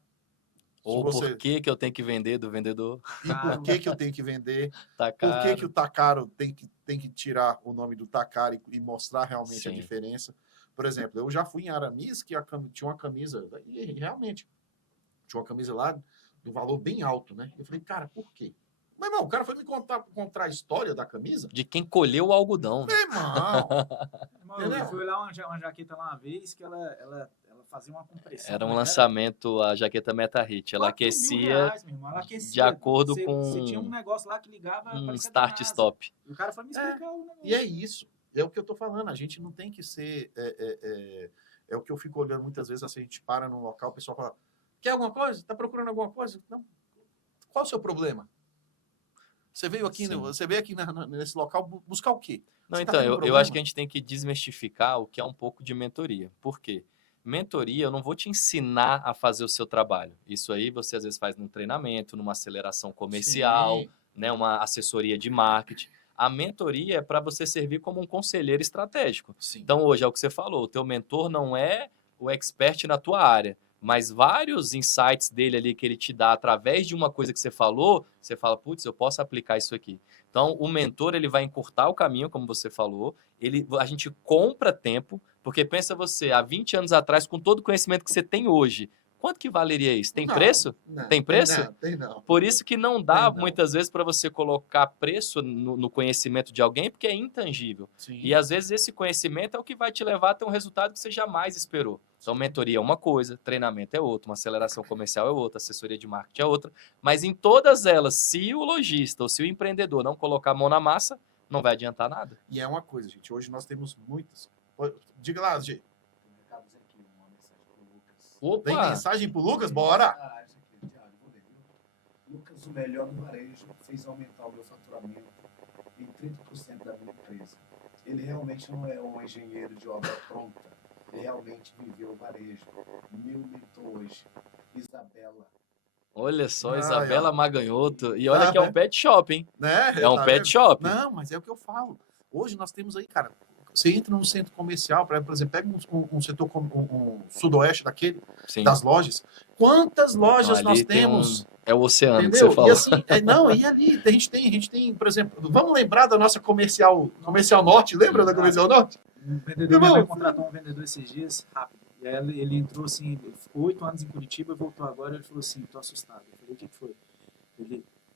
Ou por que eu tenho que vender do vendedor. E por que eu tenho que vender. Tá Por caro. que o tá caro tem que tirar o nome do tá caro e mostrar realmente a Sim. diferença. Por exemplo, eu já fui em Aramis que tinha uma camisa, e realmente, tinha uma camisa lá do valor bem alto, né? Eu falei, cara, por quê? Meu irmão, o cara foi me contar a história da camisa. De quem colheu o algodão. Meu irmão! Eu fui olhar uma jaqueta lá uma vez que ela fazia uma compressão. Era um lançamento, a jaqueta Meta Hit. Ela aquecia ela aquecia de acordo você, com Você tinha um negócio lá que ligava... um parecia start-stop. E o cara foi me explicar o negócio. E é isso. É o que eu tô falando. A gente não tem que ser... É o que eu fico olhando muitas vezes, assim, a gente para num local, o pessoal fala, quer alguma coisa? Tá procurando alguma coisa? Não. Qual o seu problema? Você veio aqui, nesse local buscar o quê? Não, Você tá então, tendo eu problema? acho que a gente tem que desmistificar o que é um pouco de mentoria. Por quê? Mentoria, eu não vou te ensinar a fazer o seu trabalho. Isso aí você às vezes faz num treinamento, numa aceleração comercial, Sim. né, uma assessoria de marketing. A mentoria é para você servir como um conselheiro estratégico. Sim. Então, hoje é o que você falou, o teu mentor não é o expert na tua área, mas vários insights dele ali que ele te dá através de uma coisa que você fala, putz, eu posso aplicar isso aqui. Então, o mentor, ele vai encurtar o caminho, como você falou, a gente compra tempo, porque pensa você, há 20 anos atrás, com todo o conhecimento que você tem hoje, quanto que valeria isso? Tem preço? Não, Tem preço? Tem não. Por isso que não dá, Tem não. muitas vezes, para você colocar preço no conhecimento de alguém, porque é intangível. Sim. E, às vezes, esse conhecimento é o que vai te levar a ter um resultado que você jamais esperou. Então, mentoria é uma coisa, treinamento é outra, uma aceleração comercial é outra, assessoria de marketing é outra. Mas, em todas elas, se o lojista ou se o empreendedor não colocar a mão na massa, não vai adiantar nada. E é uma coisa, gente. Hoje nós temos muitas. Diga lá, G. Tem Opa! mensagem pro Lucas? Bora! Isso aqui, Thiago, vou ler, viu? Lucas, o melhor do varejo, fez aumentar o meu faturamento em 30% da minha empresa. Ele realmente não é um engenheiro de obra pronta. Ele realmente viveu o varejo. Meu mentor hoje, Isabela. Olha só, Ah, Isabela é. Maganhoto. E olha que é um pet shop, hein? Né? É um Tá pet vendo? shop. Não, mas é o que eu falo. Hoje nós temos aí, cara, você entra num centro comercial, por exemplo, pega um setor como um sudoeste daquele, Sim. das lojas. Quantas lojas Ali nós tem temos? É o oceano Entendeu? que você falou. E assim, e ali a gente tem, por exemplo, vamos lembrar da nossa comercial Norte, lembra da comercial Norte? Um vendedor, minha mãe contratou um vendedor esses dias, rápido. E aí ele entrou assim, ele ficou 8 anos em Curitiba, voltou agora, ele falou assim, tô assustado. Eu falei, o que foi?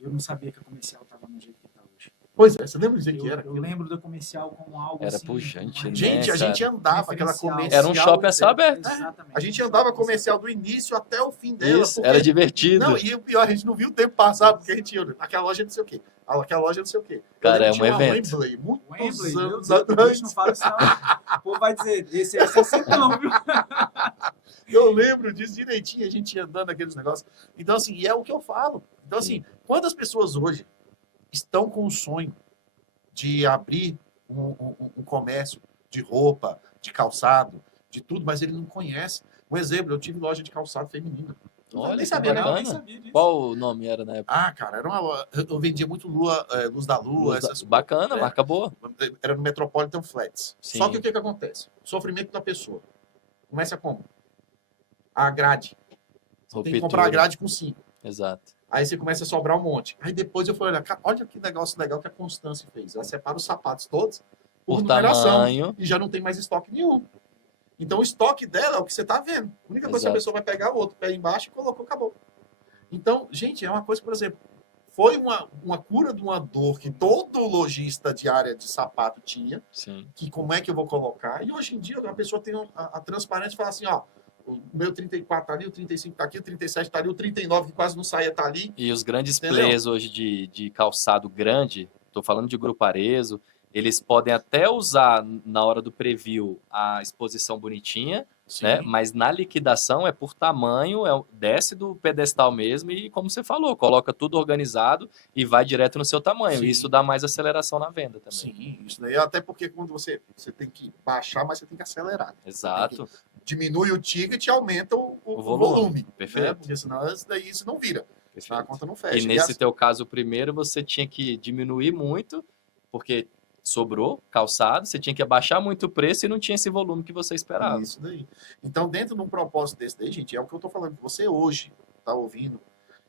eu não sabia que a comercial estava no jeito que está hoje. Pois é, você lembra de dizer que era? Eu lembro da comercial como algo Era assim, pujante, uma- né, Gente, a gente cara? andava aquela Referencial. comercial. Era um shopping a céu aberto. Exatamente. A gente andava comercial do início até o fim dela. Isso, porque- era divertido. Não, e o pior, a gente não viu o tempo passar, porque a gente ia naquela loja não sei o quê. Aquela loja não sei o quê. Cara, Eu é lembro um que tinha uma evento. Wembley, muitos Wembley, meu anos Deus, atrás. bicho, não fala isso não. O povo vai dizer, esse é 60 não, viu? Eu lembro disso direitinho, a gente ia andando naqueles negócios. Então, assim, e é o que eu falo. Então, assim, quantas pessoas hoje estão com o sonho de abrir um comércio de roupa, de calçado, de tudo, mas ele não conhece. Um exemplo, eu tive loja de calçado feminino. Olha, nem que sabia, né? bacana. Nem sabia disso. Qual o nome era na época? Ah, cara, era uma loja. Eu vendia muito Luz da Lua, essas coisas. Bacana, É. marca boa. Era no Metropolitan Flats. Sim. Só que o que acontece? Sofrimento da pessoa. Começa como? A grade. Você tem que comprar a grade com 5. Exato. Aí você começa a sobrar um monte. Aí depois eu falei, olha, cara, olha que negócio legal que a Constância fez. Ela separa os sapatos todos por Por numeração. tamanho. E já não tem mais estoque nenhum. Então o estoque dela é o que você está vendo. A única coisa que a Exato. pessoa vai pegar o outro pé embaixo e colocou, acabou. Então, gente, é uma coisa, por exemplo, foi uma cura de uma dor que todo lojista de área de sapato tinha, Sim. que como é que eu vou colocar? E hoje em dia a pessoa tem a transparência e fala assim, ó, o meu 34 tá ali, o 35 tá aqui, o 37 tá ali, o 39 que quase não saía tá ali. E os grandes Entendeu? players hoje de calçado grande, tô falando de Grupo Arezzo, eles podem até usar na hora do preview a exposição bonitinha, né? Mas na liquidação é por tamanho, desce do pedestal mesmo e, como você falou, coloca tudo organizado e vai direto no seu tamanho. Sim. Isso dá mais aceleração na venda também. Sim, isso daí, até porque quando você tem que baixar, mas você tem que acelerar. Exato. Diminui o ticket e aumenta o volume. volume. Né? Perfeito. Porque senão isso não vira. Perfeito. A conta não fecha. E nesse teu caso primeiro, você tinha que diminuir muito, porque sobrou calçado, você tinha que abaixar muito o preço e não tinha esse volume que você esperava. Isso daí. Então, dentro de um propósito desse daí, gente, é o que eu estou falando. Você hoje está ouvindo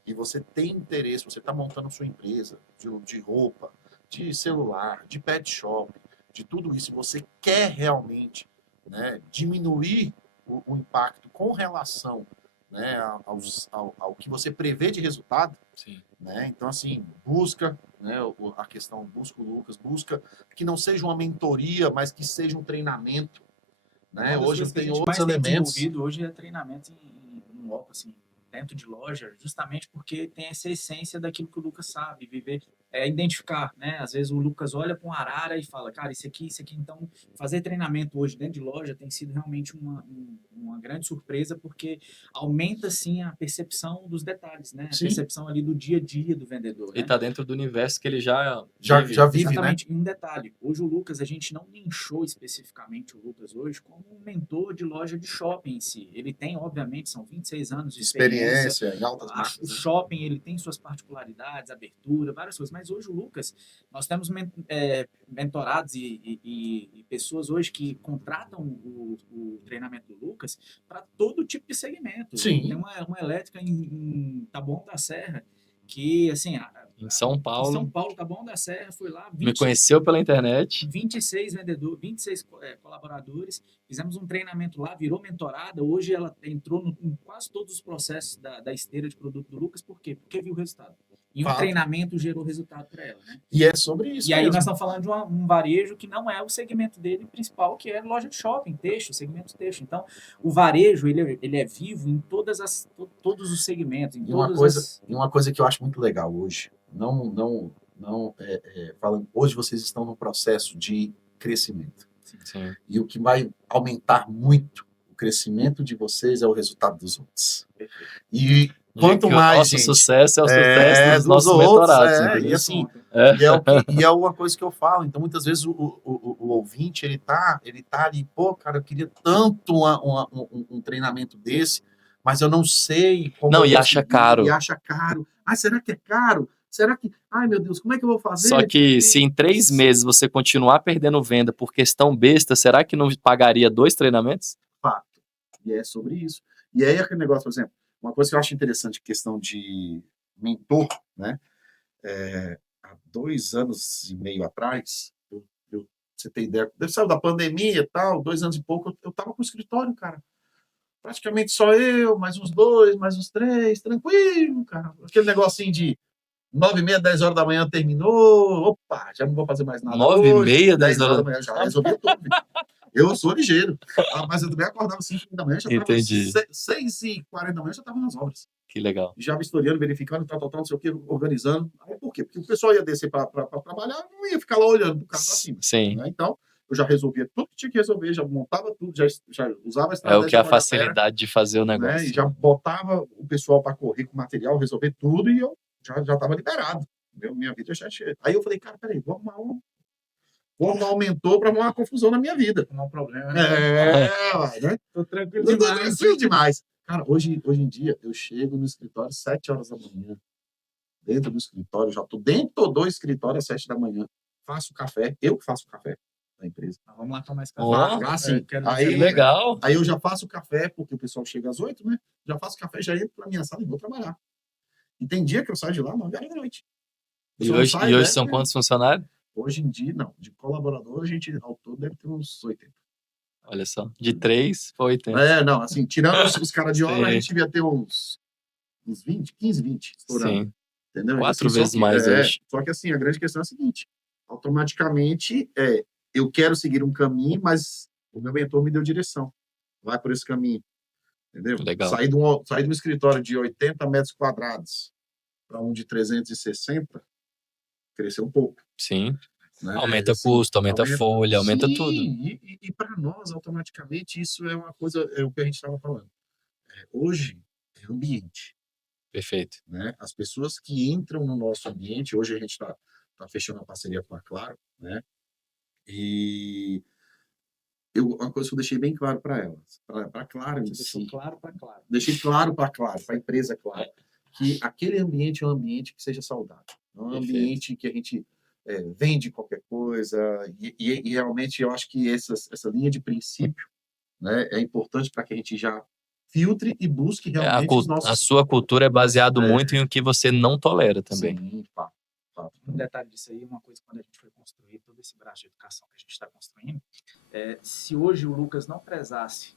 e você tem interesse, você está montando sua empresa de roupa, de celular, de pet shop, de tudo isso, e você quer realmente, né, diminuir o impacto com relação, né, ao que você prevê de resultado, Sim. né? Então, assim, busca, né, a questão, busca o Lucas, busca que não seja uma mentoria, mas que seja um treinamento, né? Uma das Hoje coisas que a tem gente outros mais tem elementos. desenvolvido hoje é treinamento em loco, assim, dentro de loja, justamente porque tem essa essência daquilo que o Lucas sabe, viver, identificar, né? Às vezes o Lucas olha para um arara e fala, cara, isso aqui. Então, fazer treinamento hoje dentro de loja tem sido realmente uma grande surpresa, porque aumenta, sim, a percepção dos detalhes, né? A Sim. percepção ali do dia a dia do vendedor, E né? tá dentro do universo que ele já vive. Já vive, né? Exatamente. E um detalhe, hoje o Lucas, a gente não nichou especificamente o Lucas hoje como um mentor de loja de shopping em si. Ele tem, obviamente, são 26 anos de experiência. Experiência em altas O marcas. Né? shopping, ele tem suas particularidades, abertura, várias coisas. Mas hoje o Lucas, nós temos mentorados e pessoas hoje que contratam o treinamento do Lucas para todo tipo de segmento. Sim. Tem uma elétrica em Taboão da Serra que, assim, Em São Paulo. em São Paulo, Taboão da Serra, foi lá, Me conheceu pela internet. 26 vendedores, 26 colaboradores, fizemos um treinamento lá, virou mentorada, hoje ela entrou em quase todos os processos da esteira de produto do Lucas, por quê? Porque viu o resultado. E um Fato. treinamento gerou resultado para ela, né? E é sobre isso E aí mesmo. nós estamos falando de um varejo que não é o segmento dele principal, que é loja de shopping, texto, segmento texto. Então, o varejo, ele é vivo em todos os segmentos, em E uma todas coisa, as... e uma coisa que eu acho muito legal hoje, falando, hoje vocês estão num processo de crescimento. Sim. E o que vai aumentar muito o crescimento de vocês é o resultado dos outros. E quanto Que mais, o nosso gente, sucesso é o sucesso dos dos nossos outros, mentorados. é, entendeu? e assim, É. e é uma coisa que eu falo. Então, muitas vezes o ouvinte, ele tá ali, pô, cara, eu queria tanto um treinamento desse, mas eu não sei como. Não, eu e acha conseguir, caro. E acha caro. Ah, será que é caro? Será que. Ai, meu Deus, como é que eu vou fazer? Só que se em 3 meses você continuar perdendo venda por questão besta, será que não pagaria 2 treinamentos? Fato. E é sobre isso. E aí, aquele negócio, por exemplo, uma coisa que eu acho interessante, questão de mentor, né? Há 2 anos e meio atrás, você tem ideia, saiu da pandemia e tal, 2 anos e pouco, eu tava com o escritório, cara. Praticamente só eu, mais uns 2, mais uns 3, tranquilo, cara. Aquele negocinho de 9h30, 10 horas da manhã terminou. Opa, já não vou fazer mais nada. 9h30, 10 10 horas horas. da manhã, já resolvi tudo. Eu sou ligeiro. Mas eu também acordava 5 da manhã, já estava Entendi. 6h40 da manhã, já estava nas obras. Que legal. Já vistoriando, verificando, tal, não sei o que, organizando. Aí por quê? Porque o pessoal ia descer para trabalhar, não ia ficar lá olhando pro carro para cima. Sim. Né? Então, eu já resolvia tudo que tinha que resolver, já montava tudo, já usava a É estratégia. o que a com galera, facilidade de fazer o né? negócio. E já botava o pessoal para correr com material, resolver tudo, e eu já estava liberado. Minha vida já cheia. Aí eu falei, cara, peraí, vou arrumar um mentor para arrumar uma confusão na minha vida. Não é um problema. Né? Tô tranquilo Tô demais. tranquilo demais. Cara, hoje em dia, eu chego no escritório às 7 horas da manhã. Dentro do escritório, já tô dentro do escritório às 7 da manhã. Faço café, eu que faço café da empresa. Vamos lá tomar esse café. Ó, Assim, Quero aí, Que legal. aí eu já faço café, porque o pessoal chega às 8, né? Já faço café, já entro pra minha sala e vou trabalhar. E tem dia que eu saio de lá 9 horas da noite. E hoje são quantos funcionários? Hoje em dia, não. De colaborador, a gente ao todo deve ter uns 80. Olha só. De 3 para 80. Não, assim, tirando os caras de obra, a Sim. gente devia ter uns 20, 15, 20 estourando. Sim. Entendeu? 4 Assim, só vezes que- mais hoje. Só que assim, a grande questão é a seguinte: automaticamente, eu quero seguir um caminho, mas o meu mentor me deu direção. Vai por esse caminho. Entendeu? Legal. Sair de um escritório de 80 metros quadrados para um de 360, cresceu um pouco. Sim. Né? Aumenta Assim, custo, aumenta folha, aumenta Sim, tudo. E para nós, automaticamente, isso é uma coisa, é o que a gente estava falando. Hoje, é ambiente. Perfeito. Né? As pessoas que entram no nosso ambiente, hoje a gente está fechando uma parceria com a Claro, né? E uma coisa que eu deixei bem claro para elas, para a Claro em Você deixou si, claro para claro. deixei claro para a Claro, para a empresa Claro, que aquele ambiente é um ambiente que seja saudável, não é um Perfeito. ambiente que a gente vende qualquer coisa, e realmente eu acho que essa linha de princípio, né, é importante para que a gente já filtre e busque realmente os nossos... A sua cultura é baseado Nossa, muito em o que você não tolera também. Sim, fato. Um detalhe disso aí, uma coisa, quando a gente foi construir todo esse braço de educação que a gente está construindo, se hoje o Lucas não prezasse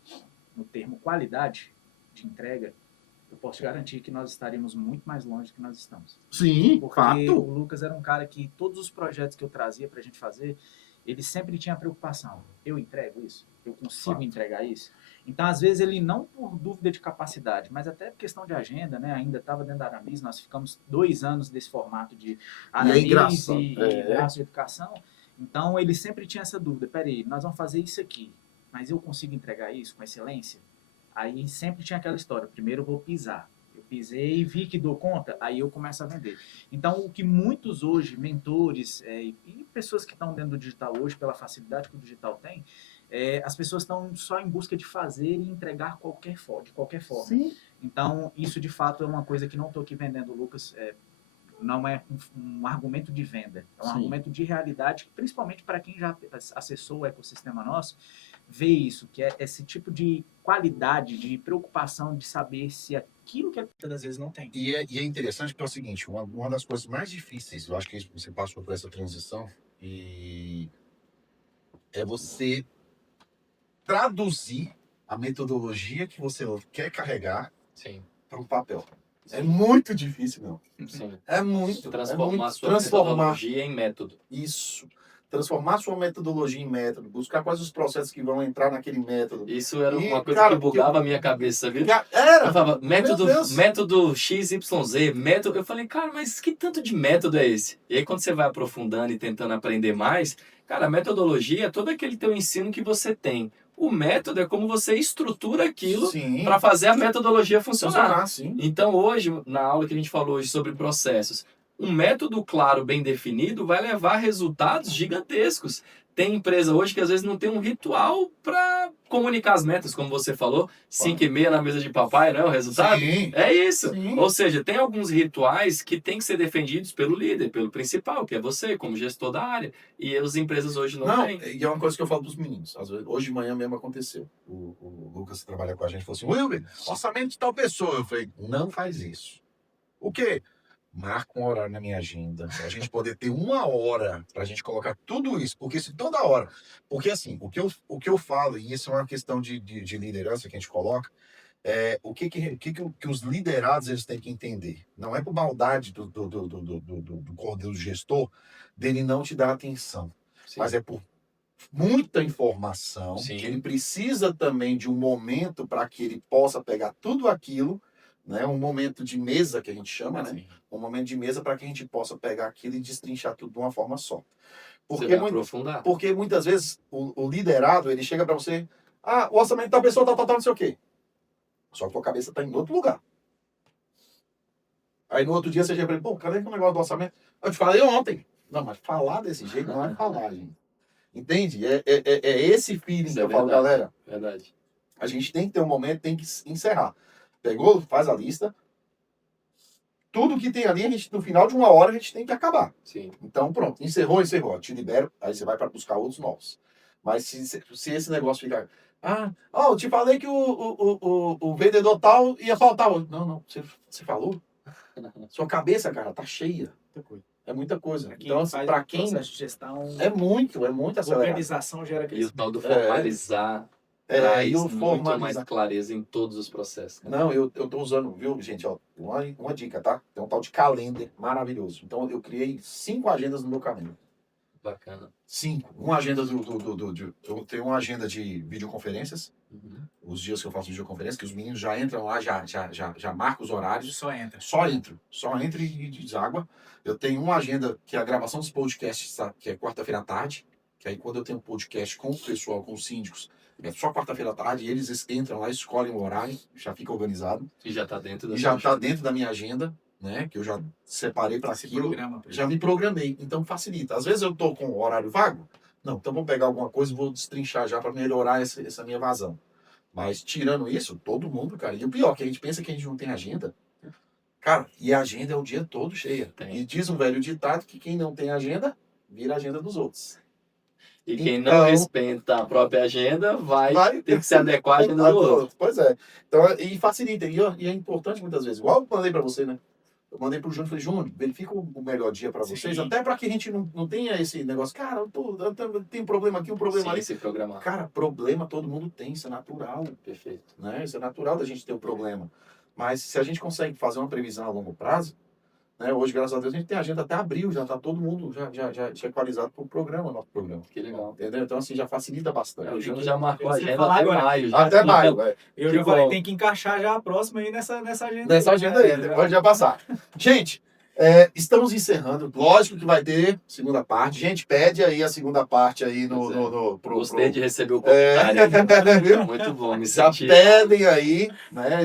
no termo qualidade de entrega, eu posso te garantir que nós estaríamos muito mais longe do que nós estamos. Sim, Porque fato. o Lucas era um cara que todos os projetos que eu trazia para a gente fazer, ele sempre tinha a preocupação. Eu entrego isso? Eu consigo Fato. entregar isso? Então, às vezes, ele não por dúvida de capacidade, mas até por questão de agenda, né? Ainda estava dentro da Aramis, nós ficamos 2 anos desse formato de Aramis engraçado. e braço de educação. Então, ele sempre tinha essa dúvida. Peraí, nós vamos fazer isso aqui, mas eu consigo entregar isso com excelência? Aí sempre tinha aquela história. Primeiro eu vou pisar. Eu pisei e vi que dou conta, aí eu começo a vender. Então, o que muitos hoje, mentores e pessoas que estão dentro do digital hoje, pela facilidade que o digital tem, as pessoas estão só em busca de fazer e entregar de qualquer forma. Sim. Então, isso de fato é uma coisa que não estou aqui vendendo, Lucas. Não é um argumento de venda, é um Sim. argumento de realidade, principalmente para quem já acessou o ecossistema nosso, vê isso, que é esse tipo de qualidade, de preocupação de saber se aquilo que às vezes não tem. E é interessante porque é o seguinte, uma das coisas mais difíceis, eu acho que você passou por essa transição, e é você traduzir a metodologia que você quer carregar Sim. para um papel. É muito difícil, meu. Sim. É muito. Transformar muito. sua metodologia em método. Isso. Transformar sua metodologia em método. Buscar quais os processos que vão entrar naquele método. Isso era E, uma coisa cara, que bugava a minha cabeça, sabia? Era! Eu falava, Meu Deus. método XYZ, método. Eu falei, cara, mas que tanto de método é esse? E aí, quando você vai aprofundando e tentando aprender mais, cara, a metodologia é todo aquele teu ensino que você tem. O método é como você estrutura aquilo Sim. para fazer a metodologia funcionar. Funcionar, sim. Então, hoje, na aula que a gente falou hoje sobre processos, um método claro, bem definido, vai levar a resultados gigantescos. Tem empresa hoje que às vezes não tem um ritual para comunicar as metas, como você falou, 5h30 na mesa de papai, não é o resultado? Sim. É isso. Sim. Ou seja, tem alguns rituais que têm que ser defendidos pelo líder, pelo principal, que é você, como gestor da área. E as empresas hoje não têm. E é uma coisa que eu falo para os meninos. Às vezes, hoje de manhã mesmo aconteceu. O Lucas, que trabalha com a gente, falou assim, Wilber, orçamento de tal pessoa. Eu falei, não faz isso. O quê? Marca um horário na minha agenda, pra gente poder ter 1 hora pra gente colocar tudo isso. Porque se toda hora... Porque assim, o que eu falo, e isso é uma questão de liderança que a gente coloca, O que os liderados eles têm que entender? Não é por maldade do coordenador do gestor dele não te dar atenção, Sim. mas é por muita informação. Sim. Ele precisa também de um momento para que ele possa pegar tudo aquilo, né? Um momento de mesa que a gente chama, né? Sim. Um momento de mesa para que a gente possa pegar aquilo e destrinchar tudo de uma forma só. Você Porque, vai aprofundar. porque muitas vezes o liderado ele chega para você, o orçamento da pessoa tal, não sei o quê. Só que a tua cabeça está em outro lugar. Aí no outro dia você chega para ele, pô, cadê o negócio do orçamento? Eu te falei ontem. Não, mas falar desse jeito não é falar, gente. Entende? É esse feeling Isso que é eu falo, verdade. galera. Verdade. A gente tem que ter um momento, tem que encerrar. Pegou, faz a lista. Tudo que tem ali, a gente, no final de uma hora, a gente tem que acabar. Sim. Então, pronto, encerrou. Te libero, aí você vai para buscar outros novos. Mas se esse negócio ficar. Eu te falei que o vendedor tal ia faltar hoje. Não, você falou? Sua cabeça, cara, tá cheia. Muita coisa. É muita coisa. Pra quem Então, faz para o quem. processo de gestão, É muito acelerado. organização gera E o crescimento. tal do formalizar E traz o muito formalizar. mais clareza em todos os processos. Cara. Não, eu tô usando, viu, gente, ó, uma dica, tá? Tem um tal de calendar maravilhoso. Então, eu criei 5 agendas no meu calendário. Bacana. 5. Uma agenda eu tenho uma agenda de videoconferências. Uhum. Os dias que eu faço videoconferência, que os meninos já entram lá, já marcam os horários. Só entra. Só entra e deságua. Eu tenho uma agenda que é a gravação dos podcasts, tá? Que é quarta-feira à tarde. Que aí quando eu tenho podcast com o pessoal, com os síndicos, é só quarta-feira à tarde, e eles entram lá, escolhem o horário, já fica organizado. E já tá dentro da E já sua está agenda. dentro da minha agenda, né? Que eu já separei para Se aquilo. programa. Já me programei, então facilita. Às vezes eu tô com o horário vago, não, então vou pegar alguma coisa e vou destrinchar já para melhorar essa minha vazão. Mas tirando isso, todo mundo, cara. E o pior, que a gente pensa que a gente não tem agenda. Cara, e a agenda é o dia todo cheia. Tem. E diz um velho ditado que quem não tem agenda, vira a agenda dos outros. E quem Então- não respeita a própria agenda vai ter que se adequar à agenda do outro. Pois é. Então, e facilita. E é importante muitas vezes. Igual eu mandei para você, né? Eu mandei pro Júnior e falei, Júnior, verifica o melhor dia para vocês, Sim. até para que a gente não tenha esse negócio. Cara, tem um problema aqui, um problema Sim, ali. se programar. Cara, problema todo mundo tem, isso é natural, Perfeito. né? Isso é natural da gente ter um problema. Mas se a gente consegue fazer uma previsão a longo prazo, né? Hoje, graças a Deus, a gente tem agenda até abril, já tá todo mundo já equalizado para o programa, nosso programa. Que legal. Entendeu? Então, assim, já facilita bastante. O Júnior já marcou a Você agenda falar até agora. maio. Já. Até maio, é. Eu Que já falei, bom. tem que encaixar já a próxima aí nessa agenda. Nessa agenda aí, né? depois já passar. Gente, estamos encerrando. Lógico que vai ter segunda parte. Gente, pede aí a segunda parte aí Pois é. pro Gostei de receber o comentário. Viu? Muito bom, me Já senti. pedem aí, né,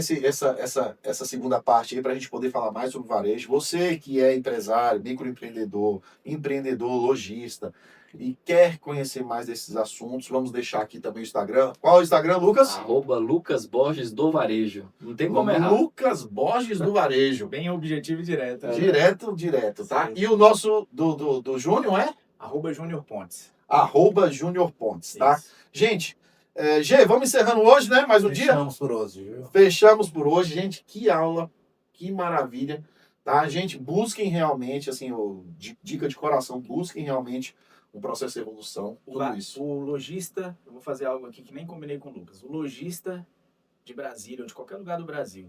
essa segunda parte aí para a gente poder falar mais sobre varejo. Você que é empresário, microempreendedor, empreendedor, lojista e quer conhecer mais desses assuntos, vamos deixar aqui também o Instagram. Qual é o Instagram, Lucas? @Lucas Borges do Varejo. Não tem como errar. Lucas Borges do Varejo. Bem objetivo e direto. Direto, tá? Sim. E o nosso do Júnior é @Júnior Pontes. @Júnior Pontes, tá? Isso. Gente, Gê, vamos encerrando hoje, né? Mais um dia? Fechamos por hoje, viu? Fechamos por hoje, gente. Que aula, que maravilha, tá? Gente, busquem realmente, assim, dica de coração, busquem realmente um processo de evolução, tudo isso. O lojista, eu vou fazer algo aqui que nem combinei com o Lucas. O lojista de Brasília, ou de qualquer lugar do Brasil,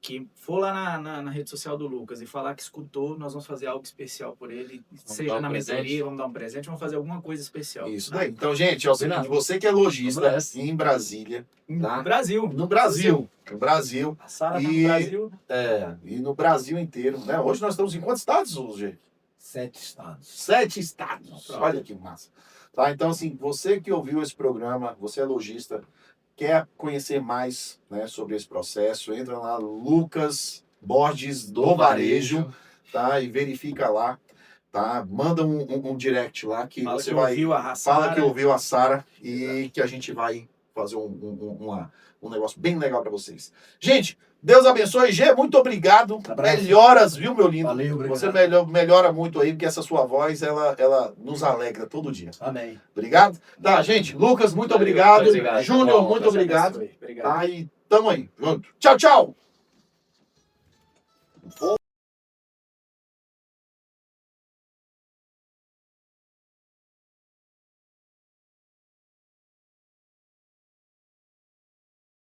que for lá na rede social do Lucas e falar que escutou, nós vamos fazer algo especial por ele, dar seja um na presente. mentoria, vamos dar um presente, vamos fazer alguma coisa especial. Isso daí. Então, gente, é o seguinte, você que é lojista Vamos nessa. em Brasília, No tá? Brasil. No Brasil, A Sara tá no E- Brasil. e no Brasil inteiro, né? Hoje nós estamos em quantos estados, Gê? 7 estados. 7 estados. Pronto. Olha que massa. Tá? Então, assim, você que ouviu esse programa, você é lojista, quer conhecer mais, né, sobre esse processo, entra lá, Lucas Borges do Varejo, tá? E verifica lá, tá? Manda um direct lá que Fala você que vai... ouviu a Fala que Sara. ouviu a Sara e que a gente vai fazer um negócio bem legal para vocês. Gente, Deus abençoe. Gê, muito obrigado. Abraço. Melhoras, viu, meu lindo? Valeu, obrigado. Você melhora muito aí, porque essa sua voz, ela nos alegra todo dia. Amém. Obrigado? Tá, gente. Lucas, muito Valeu, obrigado. obrigado. Júnior, Bom, muito Deus obrigado. abençoe. Obrigado. Tá, e tamo aí, junto. Tchau, tchau.